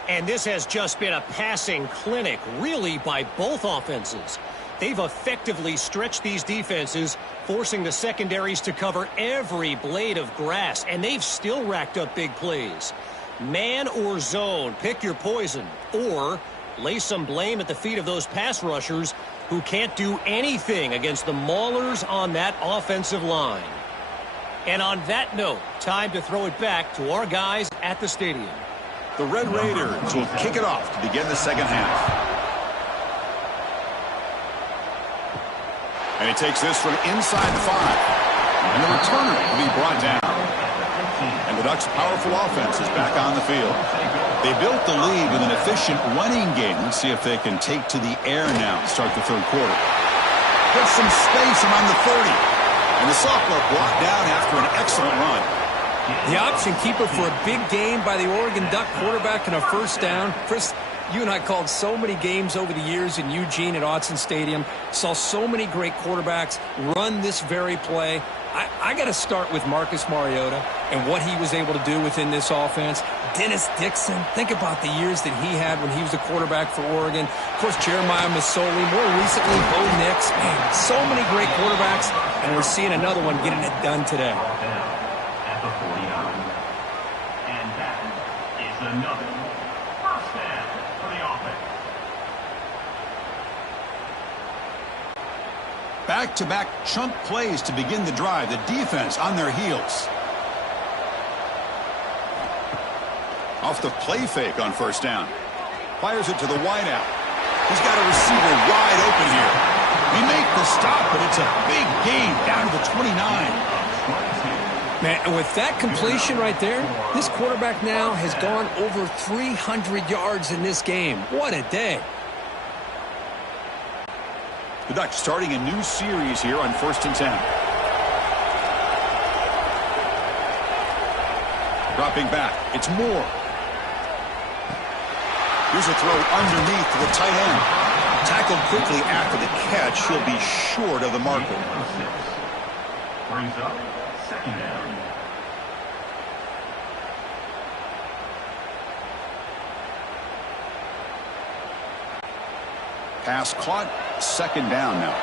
And this has just been a passing clinic, really, by both offenses. They've effectively stretched these defenses, forcing the secondaries to cover every blade of grass, and they've still racked up big plays. Man or zone, pick your poison, or lay some blame at the feet of those pass rushers who can't do anything against the maulers on that offensive line. And on that note, time to throw it back to our guys at the stadium. The Red Raiders will kick it off to begin the second half. And he takes this from inside the 5. And the returner will be brought down. And the Ducks' powerful offense is back on the field. They built the lead with an efficient running game. Let's see if they can take to the air now to start the third quarter. Put some space around the 30. And the sophomore brought down after an excellent run. The option keeper for a big game by the Oregon Duck quarterback and a first down. Chris, you and I called so many games over the years in Eugene at Autzen Stadium. Saw so many great quarterbacks run this very play. I got to start with Marcus Mariota and what he was able to do within this offense. Dennis Dixon, think about the years that he had when he was the quarterback for Oregon. Of course, Jeremiah Masoli, more recently, Bo Nix. Man, so many great quarterbacks, and we're seeing another one getting it done today. At the 49. And that is another first down for the offense. Back-to-back chunk plays to begin the drive. The defense on their heels. Off the play fake on first down. Fires it to the wideout. He's got a receiver wide open here. They make the stop, but it's a big gain down to the 29. Man, and with that completion right there, this quarterback now has gone over 300 yards in this game. What a day. The Ducks starting a new series here on 1st and 10. Dropping back. It's Moore. Here's a throw underneath to the tight end. Tackled quickly after the catch. He'll be short of the marker. Brings up second down. Pass caught. Second down now.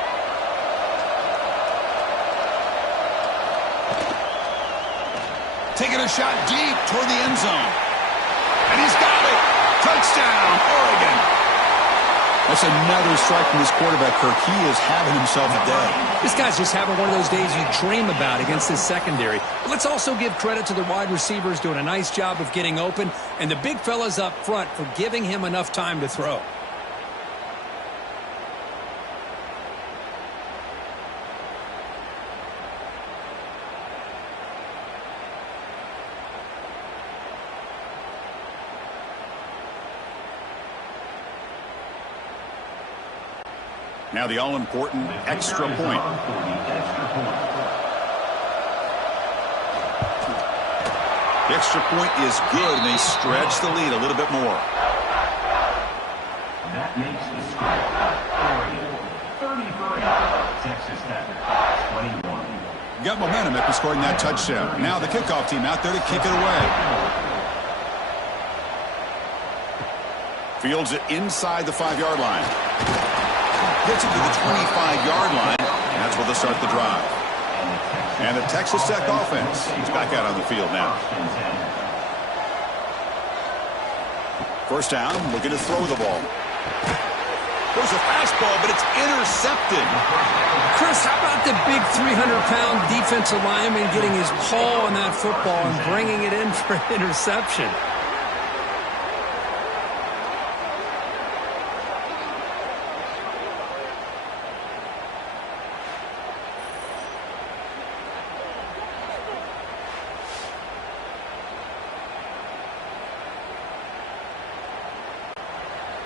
Taking a shot deep toward the end zone. And he's got it. Touchdown, Oregon. That's another strike from this quarterback, Kirk. He is having himself a day. This guy's just having one of those days you dream about against his secondary. But let's also give credit to the wide receivers doing a nice job of getting open, and the big fellas up front for giving him enough time to throw. Now the all-important extra point. The extra point is good, and they stretch the lead a little bit more. That makes the score Oregon 33, Texas Tech 21. Got momentum after scoring that touchdown. Now the kickoff team out there to kick it away. Fields it inside the 5-yard line. Gets it to the 25-yard line, and that's where they'll start the drive. And the Texas Tech offense is back out on the field now. First down, looking to throw the ball. There's a fastball, but it's intercepted. Chris, how about the big 300-pound defensive lineman getting his paw on that football and bringing it in for an interception?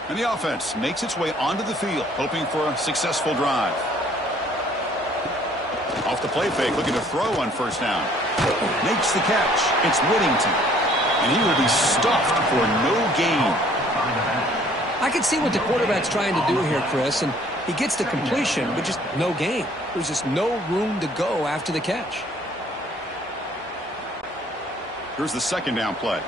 And the offense makes its way onto the field, hoping for a successful drive. Off the play fake, looking to throw on first down. Makes the catch. It's Whittington. And he will be stuffed for no gain. I can see what the quarterback's trying to do here, Chris, and he gets the completion, but just no gain. There's just no room to go after the catch. Here's the second down play.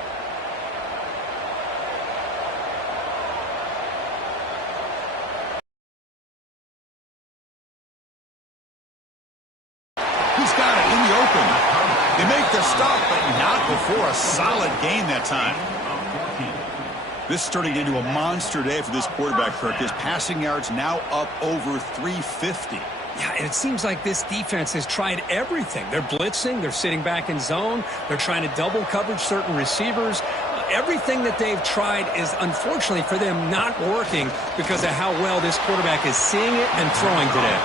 He's got it in the open. They make the stop, but not before a solid gain that time. This is turning into a monster day for this quarterback, Kirk. His passing yards now up over 350. Yeah, and it seems like this defense has tried everything. They're blitzing. They're sitting back in zone. They're trying to double coverage certain receivers. Everything that they've tried is, unfortunately for them, not working because of how well this quarterback is seeing it and throwing today.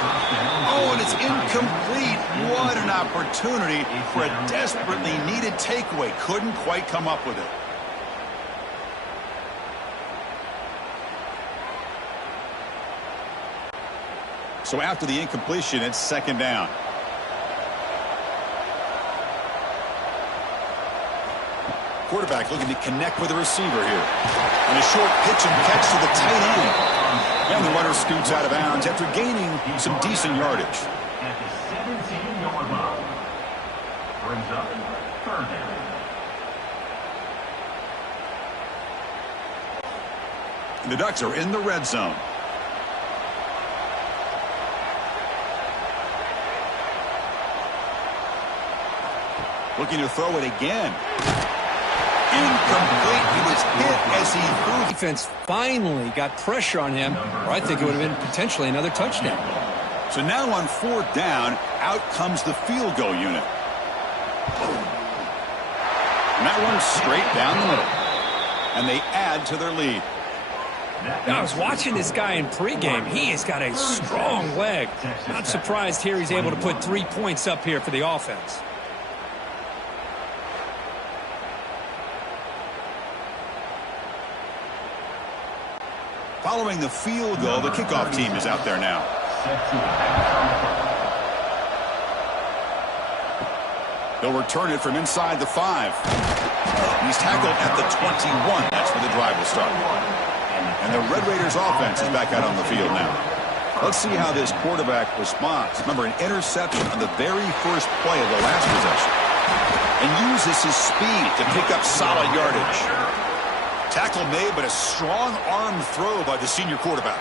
Oh, and it's incomplete. What an opportunity for a desperately needed takeaway. Couldn't quite come up with it. So after the incompletion, it's second down. Quarterback looking to connect with the receiver here. And a short pitch and catch to the tight end. And the runner scoots out of bounds after gaining some decent yardage. At the 17-yard line. Brings up third down. And the Ducks are in the red zone. Looking to throw it again. Incomplete. He was hit as he threw. Defense finally got pressure on him, or I think it would have been potentially another touchdown. So now on fourth down, out comes the field goal unit. And that one's straight down the middle. And they add to their lead. Now, I was watching this guy in pregame. He has got a strong leg. Not surprised here he's able to put 3 points up here for the offense. Following the field goal, the kickoff team is out there now. They'll return it from inside the 5. He's tackled at the 21. That's where the drive will start. And the Red Raiders offense is back out on the field now. Let's see how this quarterback responds. Remember, an interception on the very first play of the last possession. And uses his speed to pick up solid yardage. Tackle made, but a strong arm throw by the senior quarterback.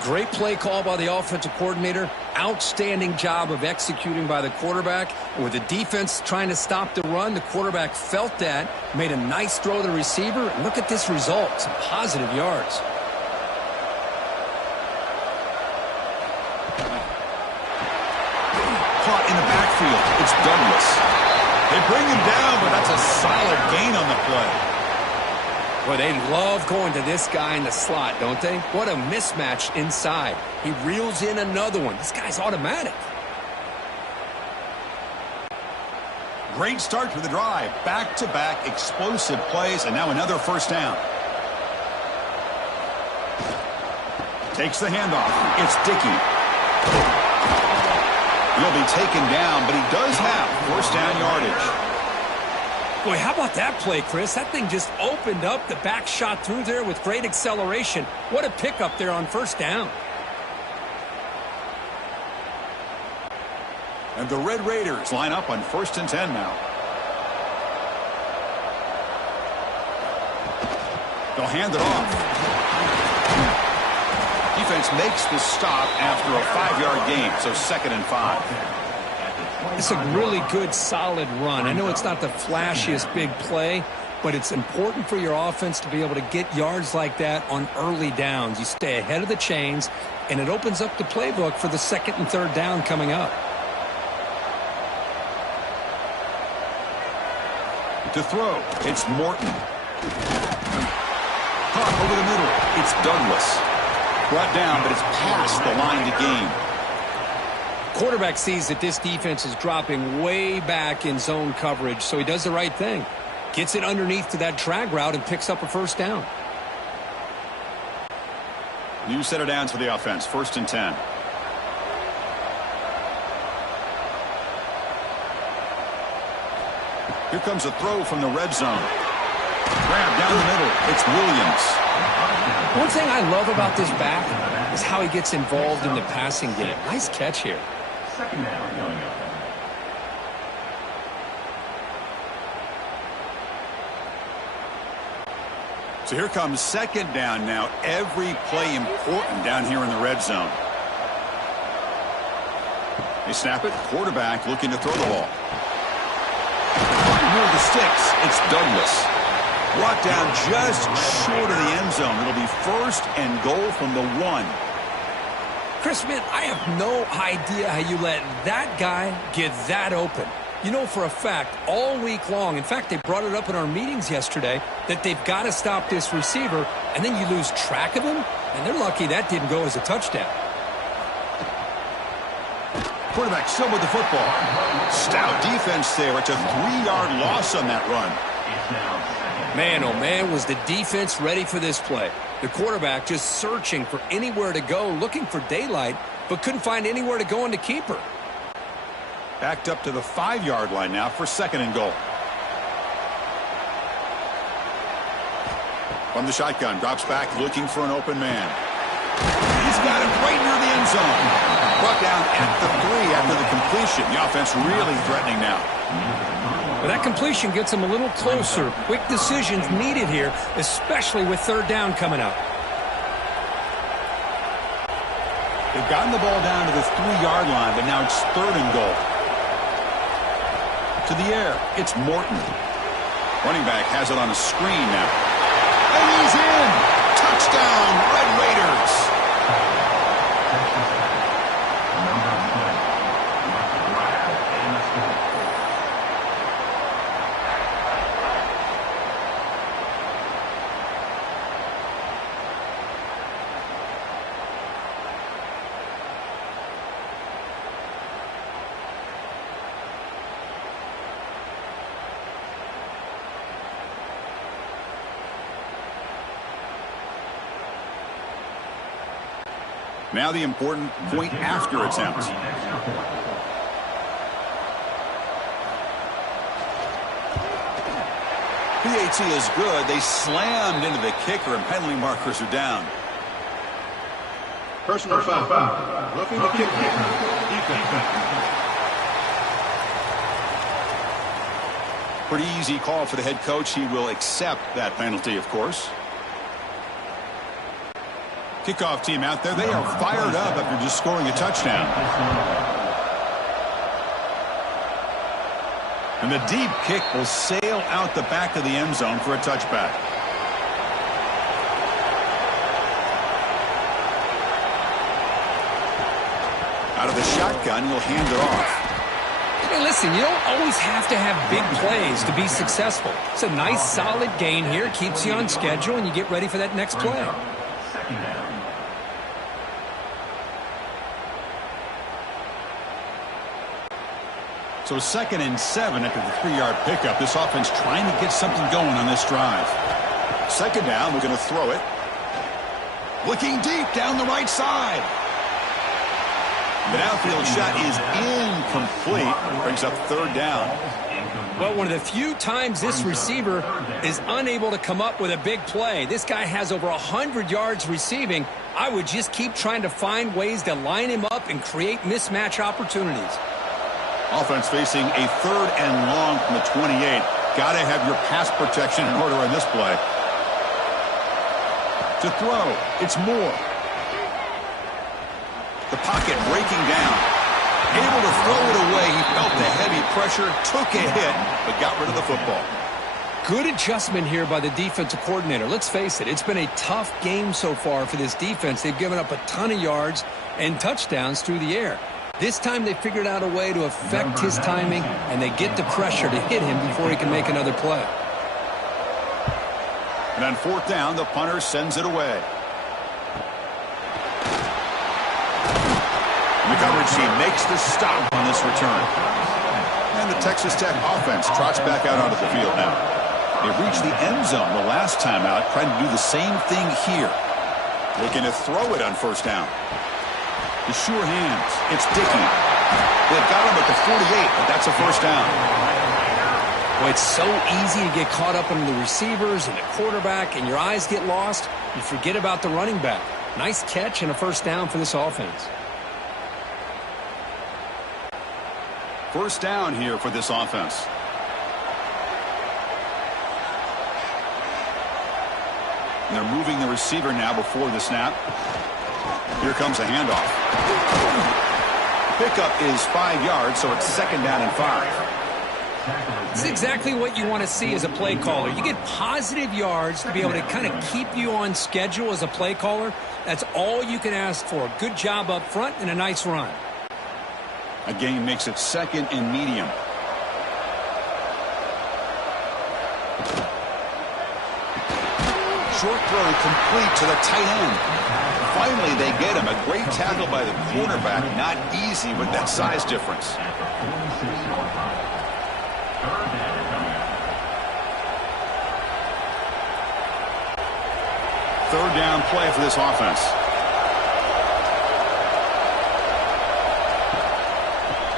Great play call by the offensive coordinator. Outstanding job of executing by the quarterback. With the defense trying to stop the run, the quarterback felt that, made a nice throw to the receiver. And look at this result, some positive yards. Caught in the backfield. It's Douglas. They bring him down, but that's a solid gain on the play. Well, they love going to this guy in the slot, don't they? What a mismatch inside. He reels in another one. This guy's automatic. Great start to the drive. Back-to-back explosive plays, and now another first down. Takes the handoff. It's Dickey. He'll be taken down, but he does have first down yardage. Boy, how about that play, Chris? That thing just opened up. The back shot through there with great acceleration. What a pickup there on first down. And the Red Raiders line up on 1st and 10 now. They'll hand it off. Defense makes the stop after a 5-yard gain, so 2nd and 5. It's a really good, solid run. I know it's not the flashiest big play, but it's important for your offense to be able to get yards like that on early downs. You stay ahead of the chains, and it opens up the playbook for the 2nd and 3rd down coming up. To throw, it's Morton. Caught over the middle, it's Douglas. Brought down, but it's past the line to gain. Quarterback sees that this defense is dropping way back in zone coverage, so he does the right thing. Gets it underneath to that drag route and picks up a first down. New set of downs for the offense. 1st and 10. Here comes a throw from the red zone. Grab down the middle. It's Williams. One thing I love about this back is how he gets involved in the passing game. Nice catch here. 2nd down coming up. So here comes 2nd down now. Every play important down here in the red zone. They snap it. Quarterback looking to throw the ball. Near the sticks. It's Douglas. Brought down just short of the end zone. It'll be 1st and goal from the 1. Chris, man, I have no idea how you let that guy get that open. You know for a fact, all week long, in fact, they brought it up in our meetings yesterday, that they've got to stop this receiver, and then you lose track of him, and they're lucky that didn't go as a touchdown. Quarterback still with the football. Stout defense there. It's a 3-yard loss on that run. Man, oh man, was the defense ready for this play. The quarterback just searching for anywhere to go, looking for daylight, but couldn't find anywhere to go in the keeper. Backed up to the 5-yard line now for 2nd and goal. From the shotgun, drops back looking for an open man. He's got it right near the end zone. Brought down at the 3 after the completion. The offense really threatening now. Well, that completion gets him a little closer. Quick decisions needed here, especially with 3rd down coming up. They've gotten the ball down to the 3-yard line, but now it's 3rd and goal. To the air, it's Morton. Running back has it on a screen now. And he's in! Touchdown, Red Raiders! Now the important point after attempt. PAT is good. They slammed into the kicker and penalty markers are down. Personal foul. Looking to kick defense. Pretty easy call for the head coach. He will accept that penalty, of course. Kickoff team out there. They are fired up after just scoring a touchdown. And the deep kick will sail out the back of the end zone for a touchback. Out of the shotgun, he'll hand it off. Hey, listen, you don't always have to have big plays to be successful. It's a nice, solid gain here. Keeps you on schedule, and you get ready for that next play. So 2nd and 7 after the 3-yard pickup. This offense trying to get something going on this drive. 2nd down, we're going to throw it. Looking deep down the right side. The downfield shot is incomplete. Brings up 3rd down. Well, one of the few times this receiver is unable to come up with a big play. This guy has over 100 yards receiving. I would just keep trying to find ways to line him up and create mismatch opportunities. Offense facing a 3rd and long from the 28. Got to have your pass protection in order on this play. To throw, it's Moore. The pocket breaking down. Able to throw it away. He felt the heavy pressure, took a hit, but got rid of the football. Good adjustment here by the defensive coordinator. Let's face it, it's been a tough game so far for this defense. They've given up a ton of yards and touchdowns through the air. This time they figured out a way to affect his timing, and they get the pressure to hit him before he can make another play. And on 4th down, the punter sends it away. The coverage team makes the stop on this return. And the Texas Tech offense trots back out onto the field now. They reached the end zone the last time out, trying to do the same thing here. Looking to throw it on first down. The sure hands. It's Dickey. They've got him at the 48, but that's a first down. Well, it's so easy to get caught up in the receivers and the quarterback, and your eyes get lost. You forget about the running back. Nice catch and a first down for this offense. First down here for this offense. And they're moving the receiver now before the snap. Here comes a handoff. Pickup is 5 yards, so it's second down and 5. It's exactly what you want to see as a play caller. You get positive yards to be able to kind of keep you on schedule as a play caller. That's all you can ask for. Good job up front and a nice run. A gain makes it second and medium. Short throw complete to the tight end. Finally, they get him. A great tackle by the quarterback. Not easy with that size difference. Third down play for this offense.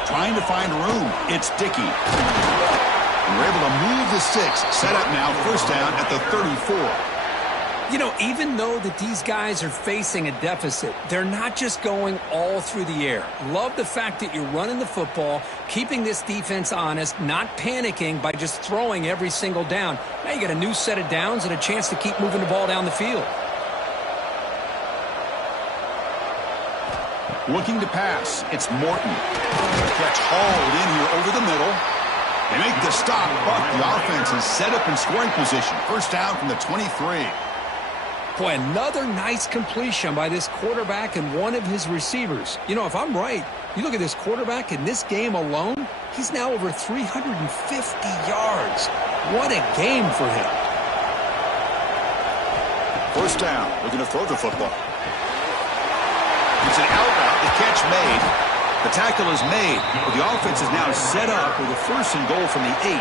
Trying to find room. It's Dickey. And we're able to move the sticks. Set up now, first down at the 34. You know, even though that these guys are facing a deficit, they're not just going all through the air. Love the fact that you're running the football, keeping this defense honest, not panicking by just throwing every single down. Now you got a new set of downs and a chance to keep moving the ball down the field. Looking to pass. It's Morton. Catch hauled in here over the middle. They make the stop, but the offense is set up in scoring position. First down from the 23. Boy, another nice completion by this quarterback and one of his receivers. You know, if I'm right, you look at this quarterback in this game alone, he's now over 350 yards. What a game for him. First down. Looking to throw the football. It's an out route. The catch made. The tackle is made. But the offense is now set up with a first and goal from the 8.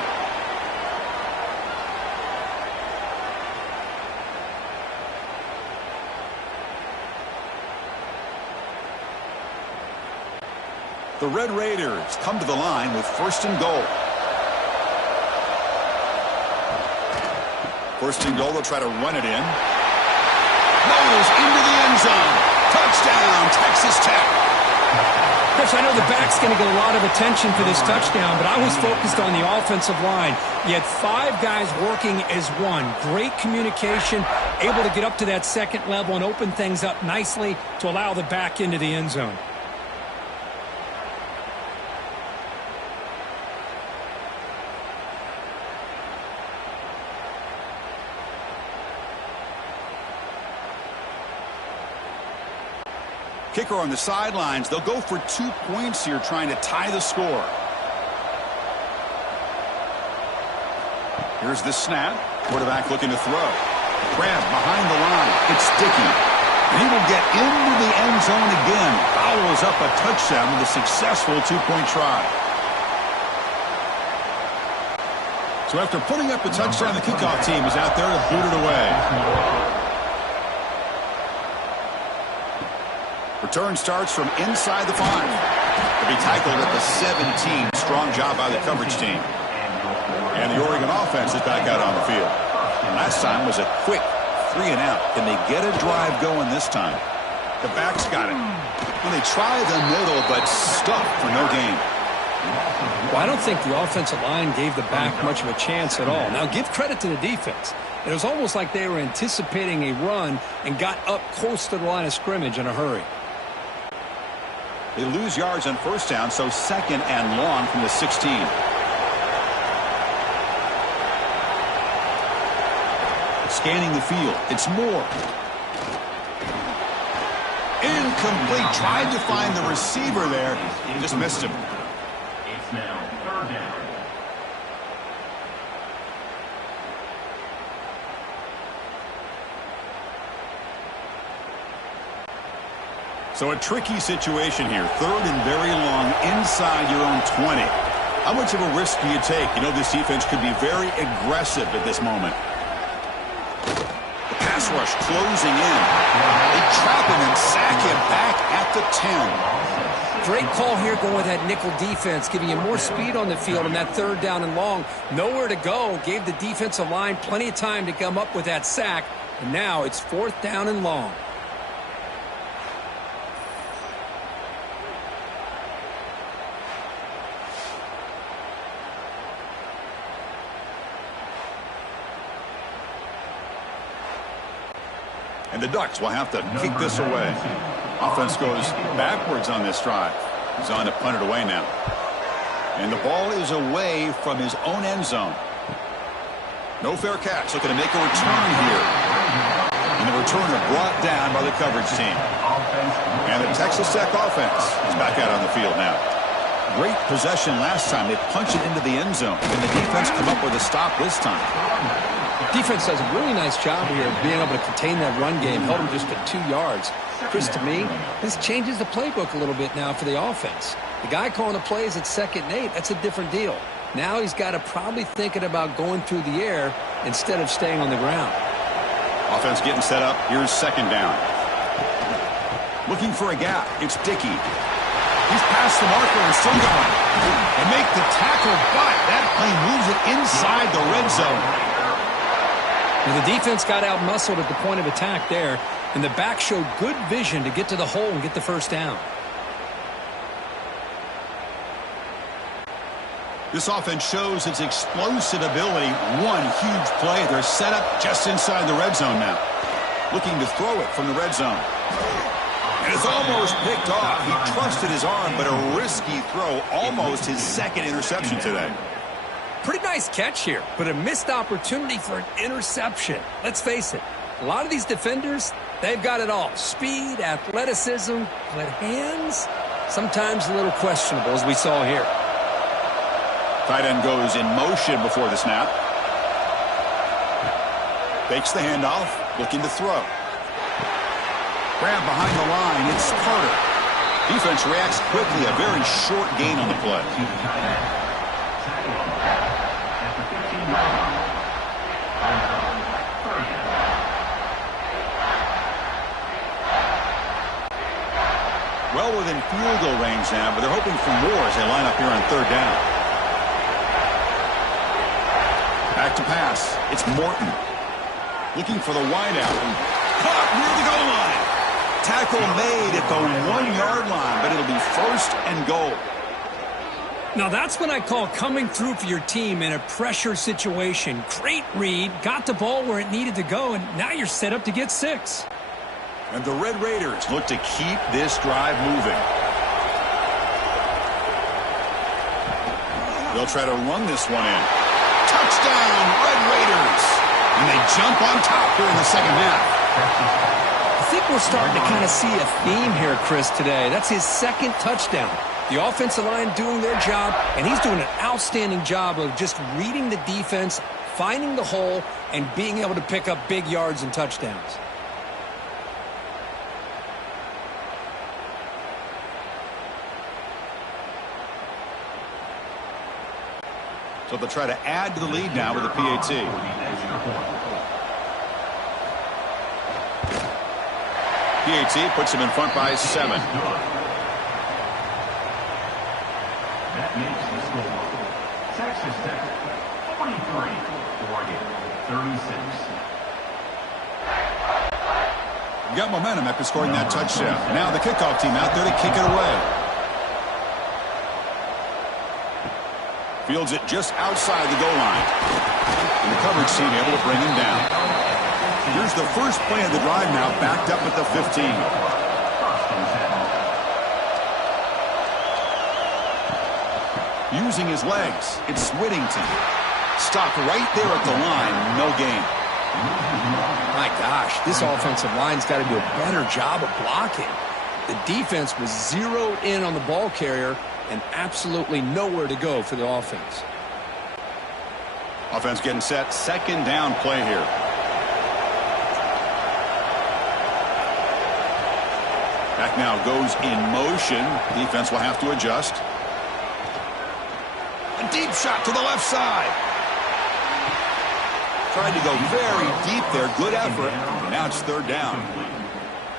The Red Raiders come to the line with first and goal. First and goal, they'll try to run it in. Motors into the end zone. Touchdown, Texas Tech. Chris, I know the back's going to get a lot of attention for this touchdown, but I was focused on the offensive line. You had 5 guys working as one. Great communication, able to get up to that second level and open things up nicely to allow the back into the end zone. Kicker on the sidelines. They'll go for 2 points here, trying to tie the score. Here's the snap. Quarterback looking to throw. Grab behind the line. It's Dickey. And he will get into the end zone again. Follows up a touchdown with a successful 2-point try. So after putting up the touchdown, the kickoff team is out there to boot it away. Return starts from inside the 5. To be tackled at the 17. Strong job by the coverage team. And the Oregon offense is back out on the field. Last time was a quick 3 and out. Can they get a drive going this time? The back's got it. And they try the middle, but stuck for no gain. Well, I don't think the offensive line gave the back much of a chance at all. Now, give credit to the defense. It was almost like they were anticipating a run and got up close to the line of scrimmage in a hurry. They lose yards on first down, so second and long from the 16. Scanning the field. It's Moore. Incomplete. Tried to find the receiver there. Just missed him. It's now third down. So a tricky situation here. Third and very long inside your own 20. How much of a risk do you take? You know, this defense could be very aggressive at this moment. The pass rush closing in. They trap him and sack him back at the 10. Great call here going with that nickel defense, giving you more speed on the field on that third down and long. Nowhere to go. Gave the defensive line plenty of time to come up with that sack. And now it's 4th down and long. And the Ducks will have to kick this away. Offense goes backwards on this drive. He's on to punt it away now. And the ball is away from his own end zone. No fair catch. Looking to make a return here. And the returner brought down by the coverage team. And the Texas Tech offense is back out on the field now. Great possession last time. They punched it into the end zone. Can the defense come up with a stop this time? Defense does a really nice job here of being able to contain that run game. Held him just at 2 yards. Chris, to me, this changes the playbook a little bit now for the offense. The guy calling the plays at 2nd and 8, that's a different deal. Now he's got to probably thinking about going through the air instead of staying on the ground. Offense getting set up. Here's 2nd down. Looking for a gap. It's Dickey. He's past the marker and still going. And make the tackle, but that play moves it inside the red zone. Now the defense got out-muscled at the point of attack there, and the back showed good vision to get to the hole and get the 1st down. This offense shows its explosive ability. One huge play. They're set up just inside the red zone now. Looking to throw it from the red zone. And it's almost picked off. He trusted his arm, but a risky throw. Almost his 2nd interception today. Pretty nice catch here, but a missed opportunity for an interception. Let's face it, a lot of these defenders, they've got it all. Speed, athleticism, but hands, sometimes a little questionable, as we saw here. Tight end goes in motion before the snap. Fakes the handoff, looking to throw. Grab behind the line, it's Carter. Defense reacts quickly, a very short gain on the play. Well within field goal range now, but they're hoping for more as they line up here on 3rd down. Back to pass. It's Morton. Looking for the wideout. Caught near the goal line. Tackle made at the 1-yard line, but it'll be 1st and goal. Now that's what I call coming through for your team in a pressure situation. Great read, got the ball where it needed to go, and now you're set up to get 6. And the Red Raiders look to keep this drive moving. They'll try to run this one in. Touchdown, Red Raiders! And they jump on top here in the 2nd half. I think we're starting to kind of see a theme here, Chris, today. That's his 2nd touchdown. The offensive line doing their job, and he's doing an outstanding job of just reading the defense, finding the hole, and being able to pick up big yards and touchdowns. So they'll try to add to the lead now with the PAT. PAT puts him in front by 7. That makes the score. Texas Tech 43, Oregon 36. Got momentum after scoring that touchdown. Now the kickoff team out there to kick it away. Fields it just outside the goal line. And the coverage team able to bring him down. Here's the first play of the drive now, backed up at the 15. Using his legs, it's Whittington. Stopped right there at the line, no gain. My gosh, this offensive line's got to do a better job of blocking. The defense was zeroed in on the ball carrier and absolutely nowhere to go for the offense. Offense getting set. 2nd down play here. Back now goes in motion. Defense will have to adjust. A deep shot to the left side. Tried to go very deep there. Good effort. Now it's third down.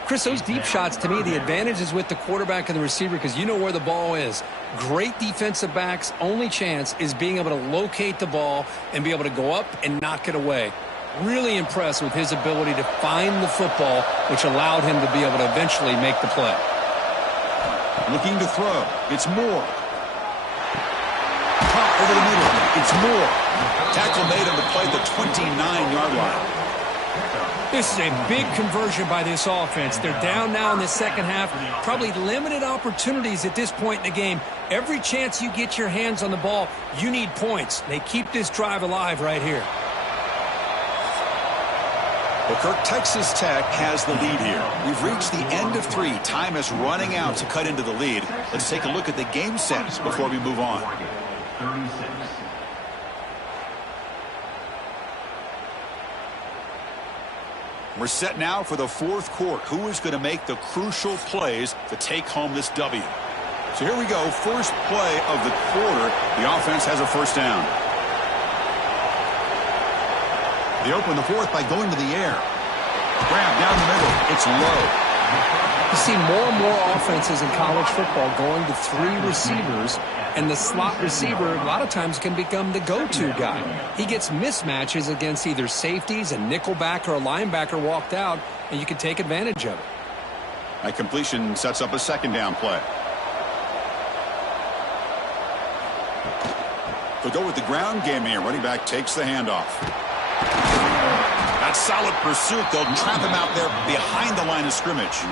Chris, those deep shots, to me, the advantage is with the quarterback and the receiver because you know where the ball is. Great defensive backs' only chance is being able to locate the ball and be able to go up and knock it away. Really impressed with his ability to find the football, which allowed him to be able to eventually make the play. Looking to throw. It's Moore. Caught over the middle. It's Moore. Tackle made on the play at the 29-yard line. This is a big conversion by this offense. They're down now in the second half. Probably limited opportunities at this point in the game. Every chance you get your hands on the ball, you need points. They keep this drive alive right here. Well, Kirk, Texas Tech has the lead here. We've reached the end of 3. Time is running out to cut into the lead. Let's take a look at the game sets before we move on. 36. We're set now for the fourth quarter. Who is going to make the crucial plays to take home this W? So here we go. First play of the quarter. The offense has a first down. They open the fourth by going to the air. Grab down the middle. It's low. You see more and more offenses in college football going to 3 receivers, and the slot receiver a lot of times can become the go-to guy. He gets mismatches against either safeties, a nickelback, or a linebacker walked out, and you can take advantage of it. That completion sets up a second down play. They'll go with the ground game here. Running back takes the handoff. That's solid pursuit. They'll trap him out there behind the line of scrimmage.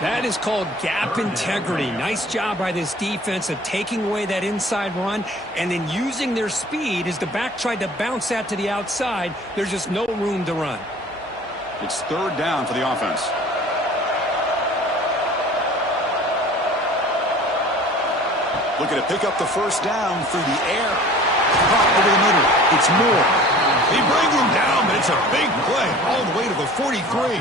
That is called gap integrity. Nice job by this defense of taking away that inside run and then using their speed as the back tried to bounce that to the outside. There's just no room to run. It's third down for the offense. Looking to pick up the first down through the air. Caught over the middle. It's Moore. He brings him down, but it's a big play all the way to the 43.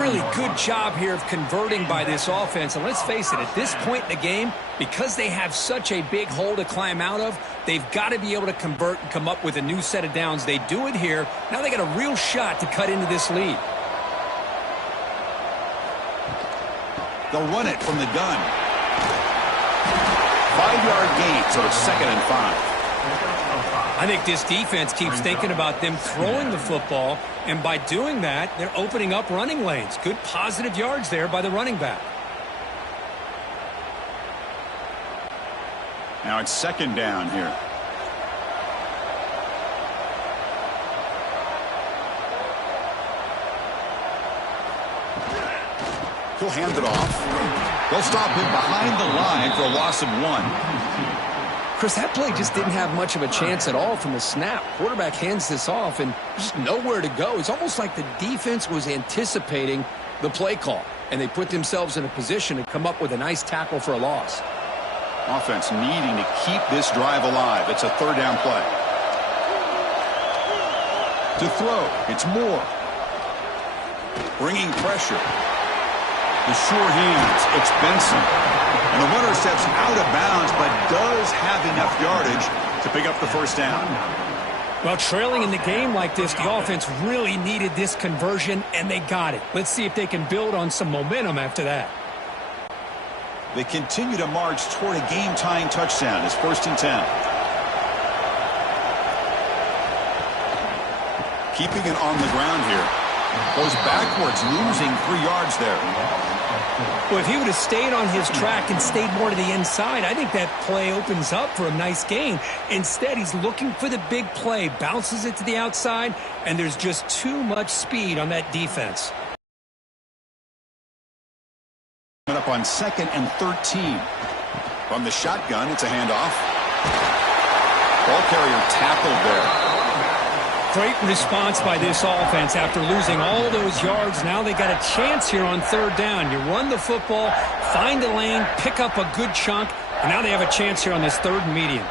Really good job here of converting by this offense. And let's face it, at this point in the game, because they have such a big hole to climb out of, they've got to be able to convert and come up with a new set of downs. They do it here. Now they got a real shot to cut into this lead. They'll run it from the gun. 5-yard gain, so it's 2nd and 5. I think this defense keeps thinking about them throwing the football, and by doing that, they're opening up running lanes. Good positive yards there by the running back. Now it's second down here. He'll hand it off. They'll stop him behind the line for a loss of 1. Chris, that play just didn't have much of a chance at all from the snap. Quarterback hands this off and just nowhere to go. It's almost like the defense was anticipating the play call, and they put themselves in a position to come up with a nice tackle for a loss. Offense needing to keep this drive alive. It's a third down play. To throw, it's Moore. Bringing pressure. The sure hands, it's Benson. And the runner steps out of bounds, but does have enough yardage to pick up the first down. Well, trailing in the game like this, the offense really needed this conversion, and they got it. Let's see if they can build on some momentum after that. They continue to march toward a game-tying touchdown. It's 1st and 10. Keeping it on the ground here. Goes backwards, losing 3 yards there. Well, if he would have stayed on his track and stayed more to the inside, I think that play opens up for a nice gain. Instead, he's looking for the big play, bounces it to the outside, and there's just too much speed on that defense. Up on 2nd and 13. From the shotgun, it's a handoff. Ball carrier tackled there. Great response by this offense after losing all those yards. Now they got a chance here on third down. You run the football, find a lane, pick up a good chunk, and now they have a chance here on this 3rd and medium.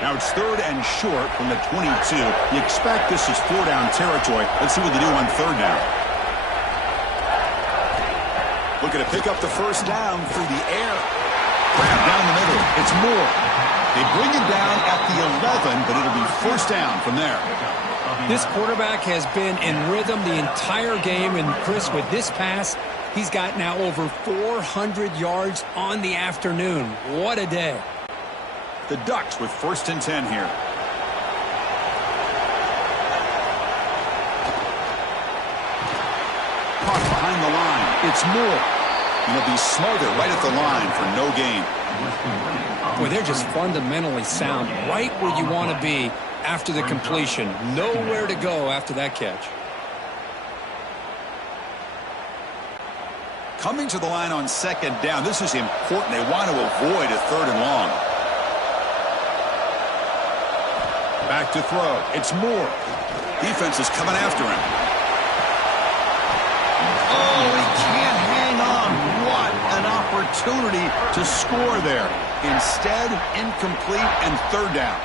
Now it's 3rd and short from the 22. You expect this is 4-down territory. Let's see what they do on 3rd down. Looking to pick up the first down through the air. Grab down the middle. It's Moore. They bring him down at the 11, but it'll be first down from there. This quarterback has been in rhythm the entire game, and Chris, with this pass, he's got now over 400 yards on the afternoon. What a day. The Ducks with 1st and 10 here. Caught behind the line. It's Moore. And he'll be smothered right at the line for no gain. Boy, they're just fundamentally sound, right where you want to be after the completion. Nowhere to go after that catch. Coming to the line on 2nd down. This is important. They want to avoid a 3rd and long. Back to throw. It's Moore. Defense is coming after him. Oh, he can't hang on. What an opportunity to score there. Instead, incomplete and 3rd down.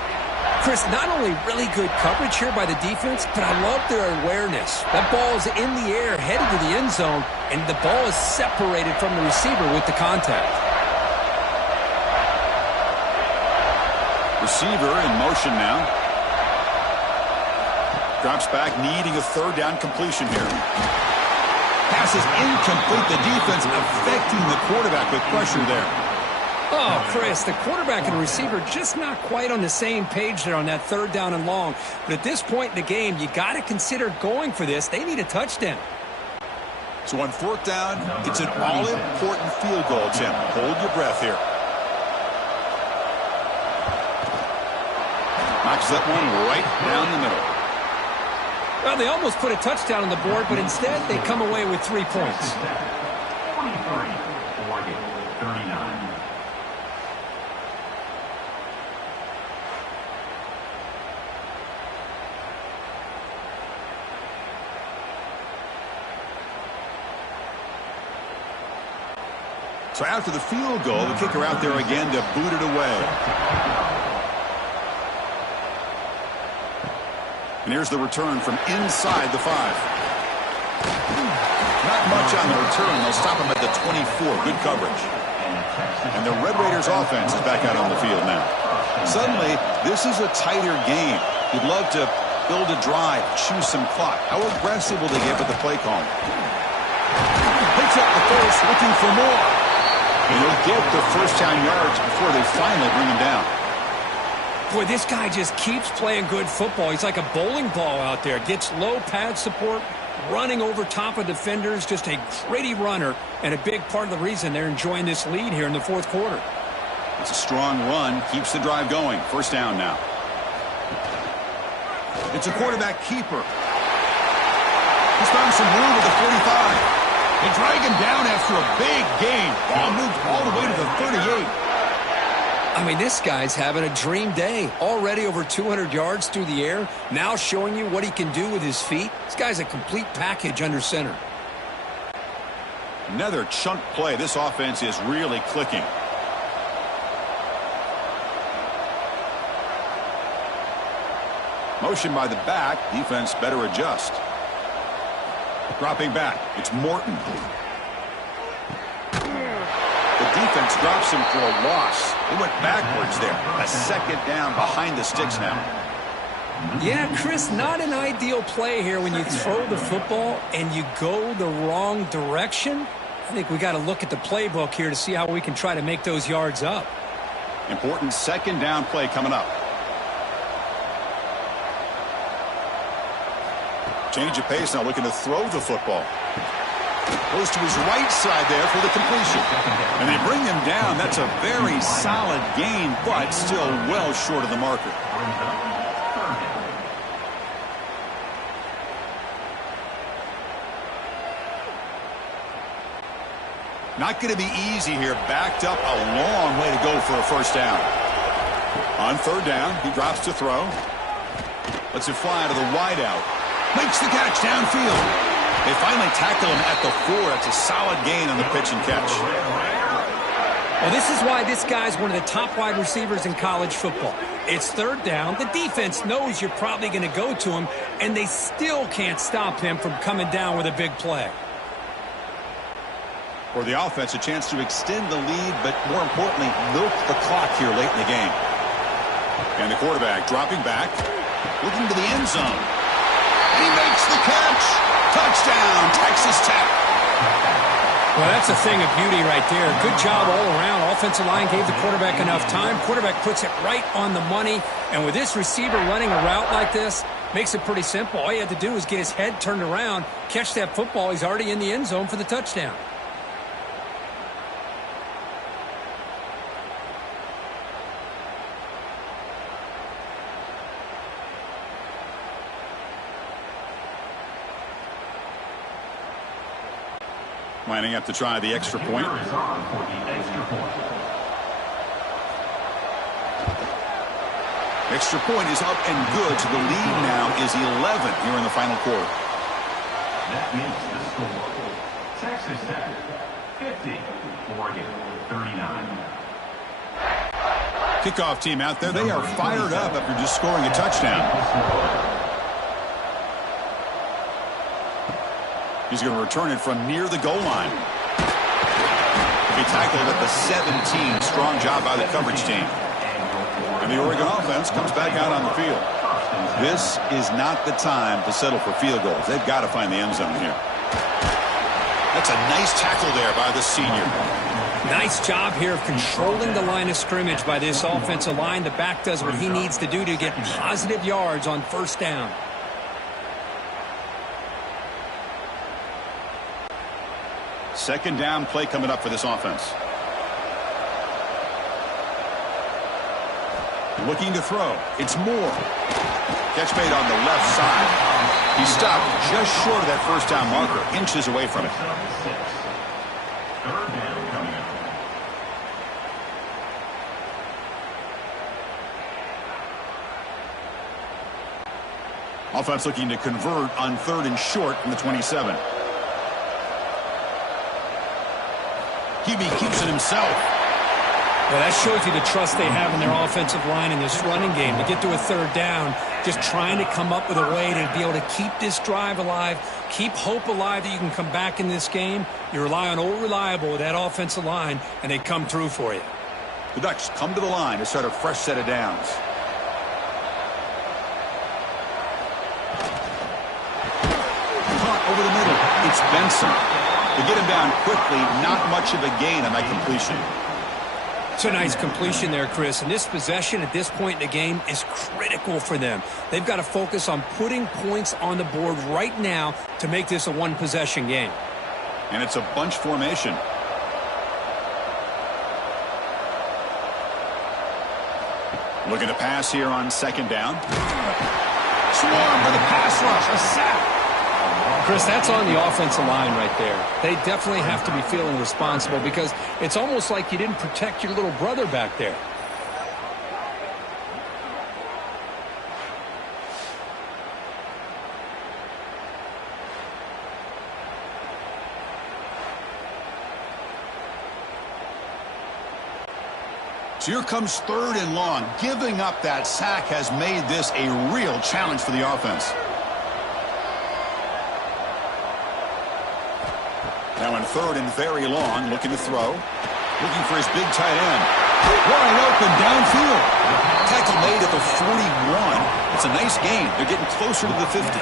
Chris, not only really good coverage here by the defense, but I love their awareness. That ball is in the air, headed to the end zone, and the ball is separated from the receiver with the contact. Receiver in motion now. Drops back, needing a 3rd down completion here. Pass is incomplete. The defense affecting the quarterback with pressure there. Oh, Chris, the quarterback and receiver just not quite on the same page there on that 3rd down and long. But at this point in the game, you got to consider going for this. They need a touchdown. So on 4th down, it's an all-important field goal attempt. Hold your breath here. Knocks that one right down the middle. Well, they almost put a touchdown on the board, but instead they come away with 3 points. 43, Oregon, 39. So after the field goal, the kicker out there again to boot it away. And here's the return from inside the 5. Not much on the return. They'll stop him at the 24. Good coverage. And the Red Raiders offense is back out on the field now. Suddenly, this is a tighter game. You'd love to build a drive, choose some clock. How aggressive will they get with the play call? Picks up the first, looking for more. And he'll get the first down yards before they finally bring him down. Boy, this guy just keeps playing good football. He's like a bowling ball out there. Gets low pad support, running over top of defenders. Just a gritty runner, and a big part of the reason they're enjoying this lead here in the 4th quarter. It's a strong run. Keeps the drive going. First down now. It's a quarterback keeper. He's found some room at the 45. They drag him down after a big gain. Ball moved all the way to the 38. I mean, this guy's having a dream day. Already over 200 yards through the air. Now showing you what he can do with his feet. This guy's a complete package under center. Another chunk play. This offense is really clicking. Motion by the back. Defense better adjust. Dropping back. It's Morton. The defense drops him for a loss. They went backwards there. A 2nd down behind the sticks now. Yeah, Chris, not an ideal play here when you throw the football and you go the wrong direction. I think we got to look at the playbook here to see how we can try to make those yards up. Important 2nd down play coming up. Change of pace now, looking to throw the football. Goes to his right side there for the completion. And they bring him down. That's a very solid gain, but still well short of the marker. Not going to be easy here. Backed up a long way to go for a first down. On 3rd down, he drops to throw. Lets it fly to the wideout. Makes the catch downfield. They finally tackle him at the 4. It's a solid gain on the pitch and catch. Well, this is why this guy's one of the top wide receivers in college football. It's 3rd down. The defense knows you're probably going to go to him, and they still can't stop him from coming down with a big play. For the offense, a chance to extend the lead, but more importantly, milk the clock here late in the game. And the quarterback dropping back, looking to the end zone. He makes the catch. Touchdown, Texas Tech. Well, that's a thing of beauty right there. Good job all around. Offensive line gave the quarterback enough time. Quarterback puts it right on the money. And with this receiver running a route like this, makes it pretty simple. All you have to do is get his head turned around, catch that football. He's already in the end zone for the touchdown. Lining up to try the extra point. Extra point is up and good. So the lead now is 11 here in the final quarter. That makes the score. Texas Tech 50, Oregon 39. Kickoff team out there. They are fired up after just scoring a touchdown. He's going to return it from near the goal line. He tackled at the 17. Strong job by the coverage team. And the Oregon offense comes back out on the field. This is not the time to settle for field goals. They've got to find the end zone here. That's a nice tackle there by the senior. Nice job here of controlling the line of scrimmage by this offensive line. The back does what he needs to do to get positive yards on first down. Second down play coming up for this offense. Looking to throw. It's Moore. Catch made on the left side. He stopped just short of that first down marker, inches away from it. Third down coming up. Offense looking to convert on third and short from the 27. Hebe keeps it himself. Well, that shows you the trust they have in their offensive line in this running game. To get to a third down, just trying to come up with a way to be able to keep this drive alive, keep hope alive that you can come back in this game. You rely on Old Reliable with that offensive line, and they come through for you. The Ducks come to the line to start a fresh set of downs. Caught over the middle. It's Benson. To get him down quickly, not much of a gain on that completion. It's a nice completion there, Chris. And this possession at this point in the game is critical for them. They've got to focus on putting points on the board right now to make this a one-possession game. And it's a bunch formation. Looking to pass here on second down. Swarm with a pass rush, a sack. Chris, that's on the offensive line right there. They definitely have to be feeling responsible because it's almost like you didn't protect your little brother back there. So here comes third and long. Giving up that sack has made this a real challenge for the offense. Now in third and very long, looking to throw. Looking for his big tight end. Wide open downfield. Tackle made at the 41. It's a nice gain. They're getting closer to the 50.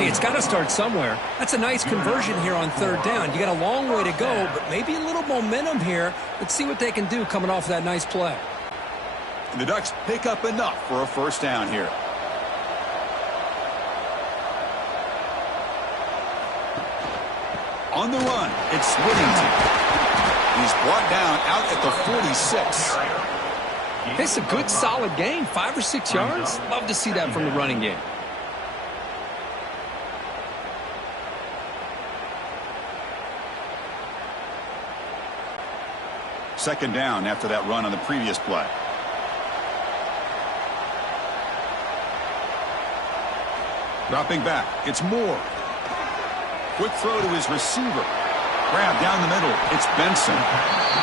Hey, it's got to start somewhere. That's a nice conversion here on third down. You got a long way to go, but maybe a little momentum here. Let's see what they can do coming off that nice play. And the Ducks pick up enough for a first down here. On the run, it's Whittington. He's brought down out at the 46. It's a good, solid game. 5 or 6 yards. Love to see that from the running game. Second down after that run on the previous play. Dropping back, it's Moore. Quick throw to his receiver. Grab down the middle. It's Benson.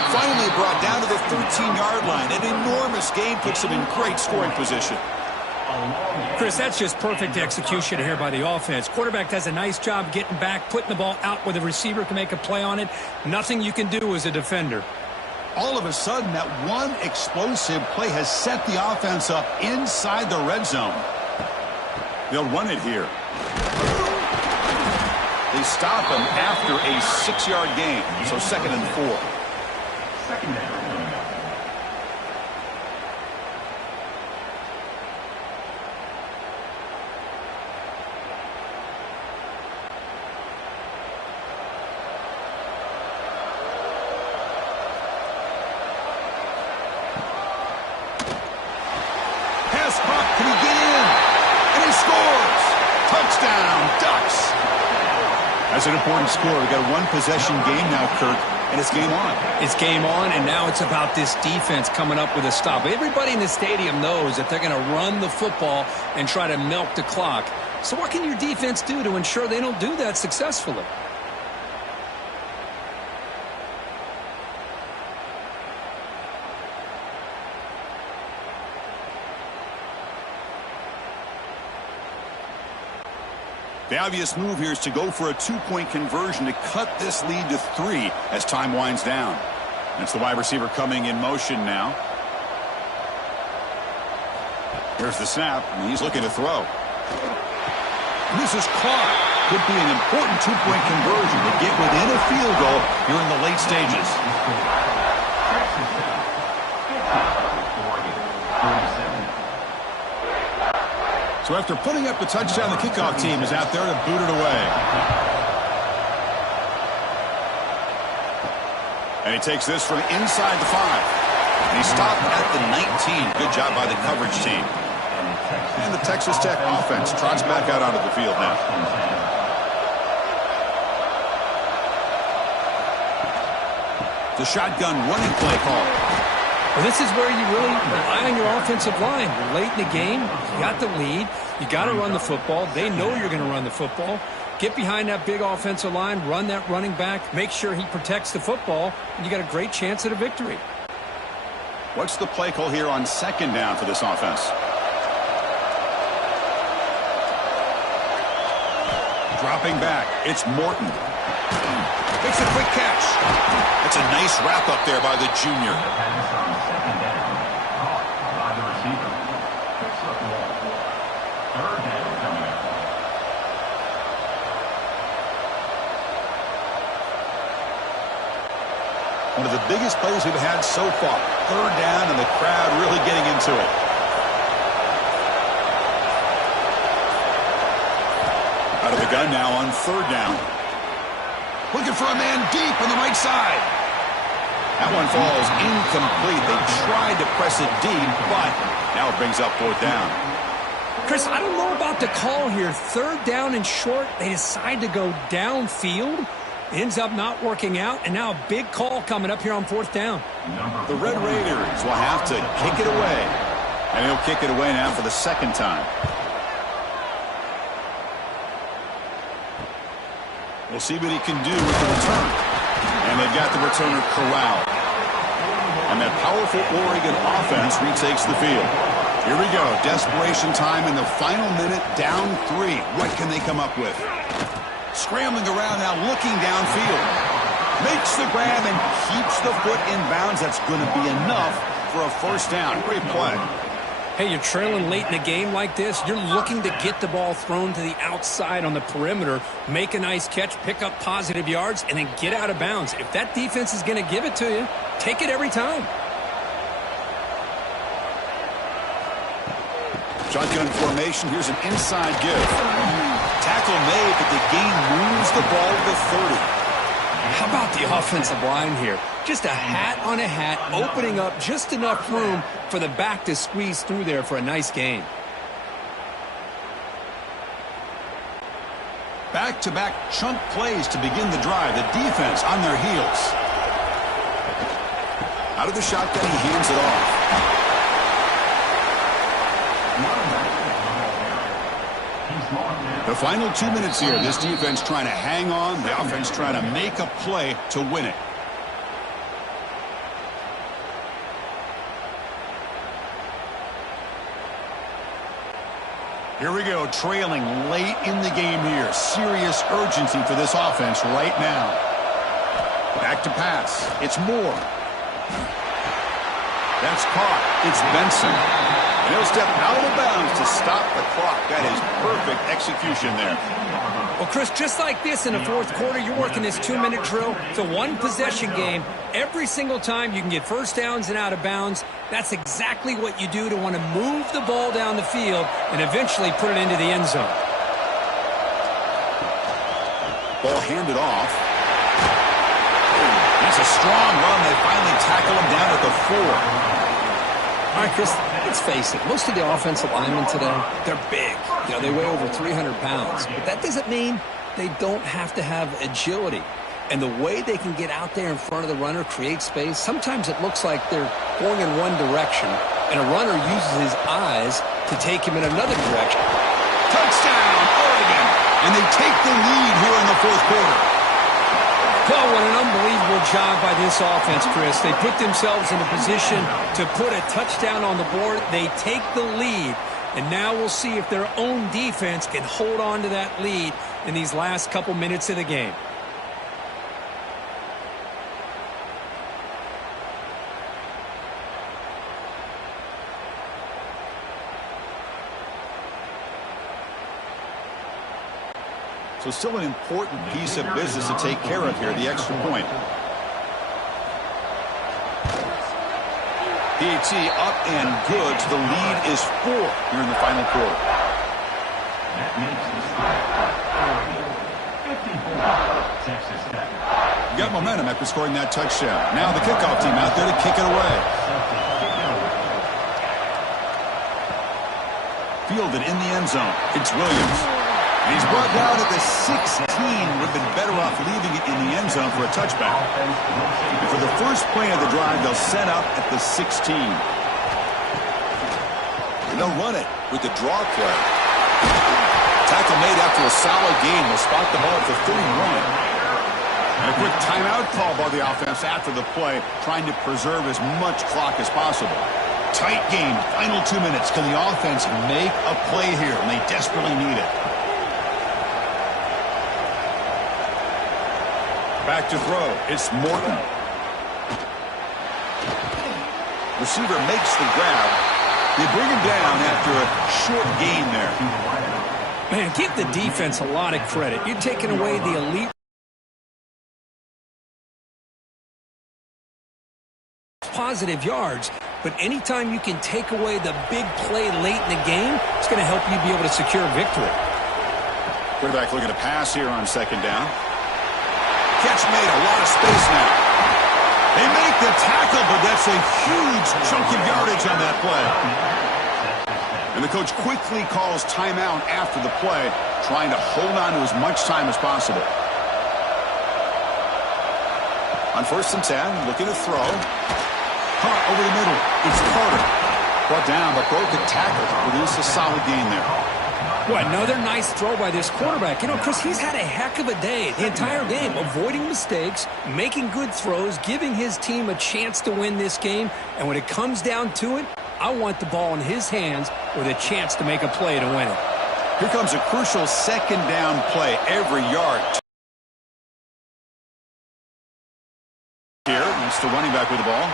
Finally brought down to the 13-yard line. An enormous gain puts him in great scoring position. Chris, that's just perfect execution here by the offense. Quarterback does a nice job getting back, putting the ball out where the receiver can make a play on it. Nothing you can do as a defender. All of a sudden, that one explosive play has set the offense up inside the red zone. They'll run it here. They stop him after a 6-yard gain, so 2nd and 4. Second down. Pass caught. Can he get in? And he scores. Touchdown, Ducks. That's an important score. We've got a one-possession game now, Kirk, and it's game on. It's game on, and now it's about this defense coming up with a stop. Everybody in the stadium knows that they're going to run the football and try to milk the clock. So what can your defense do to ensure they don't do that successfully? The obvious move here is to go for a 2-point conversion to cut this lead to 3 as time winds down. That's the wide receiver coming in motion now. Here's the snap, and he's looking to throw. And this is caught. Could be an important 2-point conversion to get within a field goal here in the late stages. So after putting up the touchdown, the kickoff team is out there to boot it away. And he takes this from inside the 5. And he stopped at the 19. Good job by the coverage team. And the Texas Tech offense trots back out onto the field now. The shotgun running play call. Well, this is where you really rely on your offensive line. You're late in the game. You got the lead. You got to run the football. They know you're going to run the football. Get behind that big offensive line. Run that running back. Make sure he protects the football. And you got a great chance at a victory. What's the play call here on 2nd down for this offense? Dropping back. It's Morton. Makes a quick catch. That's a nice wrap up there by the junior. One of the biggest plays we've had so far. 3rd down, and the crowd really getting into it. Out of the gun now on 3rd down. Looking for a man deep on the right side. That one falls incomplete. They tried to press it deep, but now it brings up 4th down. Chris, I don't know about the call here. 3rd down and short. They decide to go downfield. Ends up not working out, and now a big call coming up here on 4th down. The Red Raiders will have to kick it away. And he'll kick it away now for the 2nd time. We'll see what he can do with the return. And they've got the returner corralled. And that powerful Oregon offense retakes the field. Here we go. Desperation time in the final minute, down 3. What can they come up with? Scrambling around now, looking downfield. Makes the grab and keeps the foot in bounds. That's going to be enough for a 1st down. Great play. Hey, you're trailing late in a game like this. You're looking to get the ball thrown to the outside on the perimeter, make a nice catch, pick up positive yards, and then get out of bounds. If that defense is going to give it to you, take it every time. Shotgun formation. Here's an inside give. Tackle made, but the gain moves the ball to the 30. How about the offensive line here? Just a hat on a hat, opening up just enough room for the back to squeeze through there for a nice gain. Back-to-back chunk plays to begin the drive. The defense on their heels. Out of the shotgun, he hands it off. The final 2 minutes here. This defense trying to hang on. The offense trying to make a play to win it. Here we go, trailing late in the game here. Serious urgency for this offense right now. Back to pass. It's Moore. That's caught. It's Benson. And he'll step out of bounds to stop the clock. That is perfect execution there. Well, Chris, just like this in the fourth quarter, you're working this 2-minute drill. It's a one-possession game. Every single time you can get first downs and out of bounds. That's exactly what you do to want to move the ball down the field and eventually put it into the end zone. Ball handed off. That's a strong run. They finally tackle him down at the 4. All right, Chris, let's face it. Most of the offensive linemen today, they're big. You know, they weigh over 300 pounds. But that doesn't mean they don't have to have agility. And the way they can get out there in front of the runner, create space, sometimes it looks like they're going in one direction, and a runner uses his eyes to take him in another direction. Touchdown, Oregon! And they take the lead here in the fourth quarter. Well, what an unbelievable job by this offense, Chris. They put themselves in a position to put a touchdown on the board. They take the lead, and now we'll see if their own defense can hold on to that lead in these last couple minutes of the game. So still an important piece of business to take care of here, the extra point. PAT up and good. So the lead is 4 here in the final quarter. That makes the score 54, Texas Tech. You got momentum after scoring that touchdown. Now the kickoff team out there to kick it away. Fielded in the end zone. It's Williams. He's brought down at the 16. Would have been better off leaving it in the end zone for a touchback. And for the first play of the drive, they'll set up at the 16. And they'll run it with the draw play. Tackle made after a solid game. They'll spot the ball at the 31. And a quick timeout call by the offense after the play, trying to preserve as much clock as possible. Tight game, final 2 minutes. Can the offense make a play here? And they desperately need it. Back to throw. It's Morton. Receiver makes the grab. They bring him down after a short gain there. Man, give the defense a lot of credit. You're taking away the elite positive yards, but anytime you can take away the big play late in the game, it's going to help you be able to secure victory. Quarterback looking to pass here on second down. Catch made, a lot of space now. They make the tackle, but that's a huge chunk of yardage on that play. And the coach quickly calls timeout after the play, trying to hold on to as much time as possible. On 1st and 10, looking to throw. Caught over the middle. It's Carter. Brought down, but broke the tackle. Produced a solid gain there. Well, another nice throw by this quarterback. You know, Chris, he's had a heck of a day the entire game, avoiding mistakes, making good throws, giving his team a chance to win this game. And when it comes down to it, I want the ball in his hands with a chance to make a play to win it. Here comes a crucial second down play every yard. Here, it's the running back with the ball.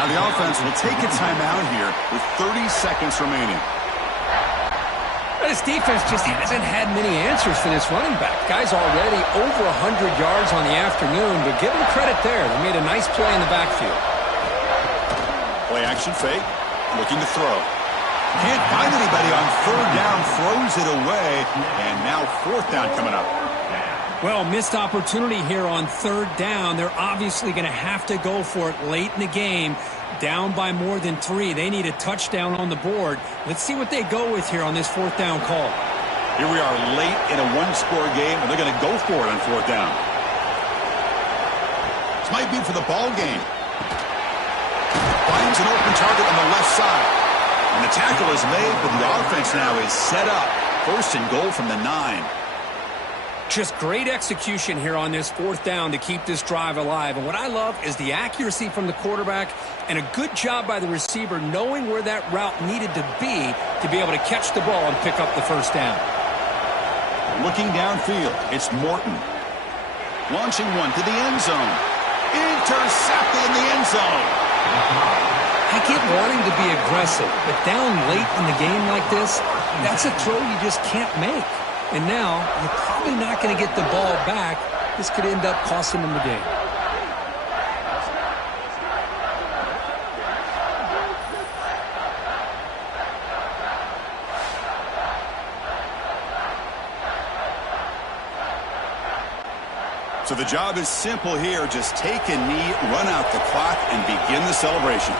Now the offense will take a timeout here with 30 seconds remaining. This defense just hasn't had many answers for this running back. Guy's already over 100 yards on the afternoon, but give him credit there. They made a nice play in the backfield. Play action fake, looking to throw. Can't find anybody on 3rd down, throws it away, and now 4th down coming up. Well, missed opportunity here on 3rd down. They're obviously going to have to go for it late in the game. Down by more than 3. They need a touchdown on the board. Let's see what they go with here on this 4th down call. Here we are late in a one-score game, and they're going to go for it on 4th down. This might be for the ball game. Finds an open target on the left side. And the tackle is made, but the offense now is set up. 1st and goal from the 9. Just great execution here on this fourth down to keep this drive alive. And what I love is the accuracy from the quarterback and a good job by the receiver knowing where that route needed to be able to catch the ball and pick up the first down. Looking downfield, it's Morton. Launching one to the end zone. Intercepted in the end zone. I get wanting to be aggressive, but down late in the game like this, that's a throw you just can't make. And now, you're probably not going to get the ball back. This could end up costing them the game. So the job is simple here. Just take a knee, run out the clock, and begin the celebration.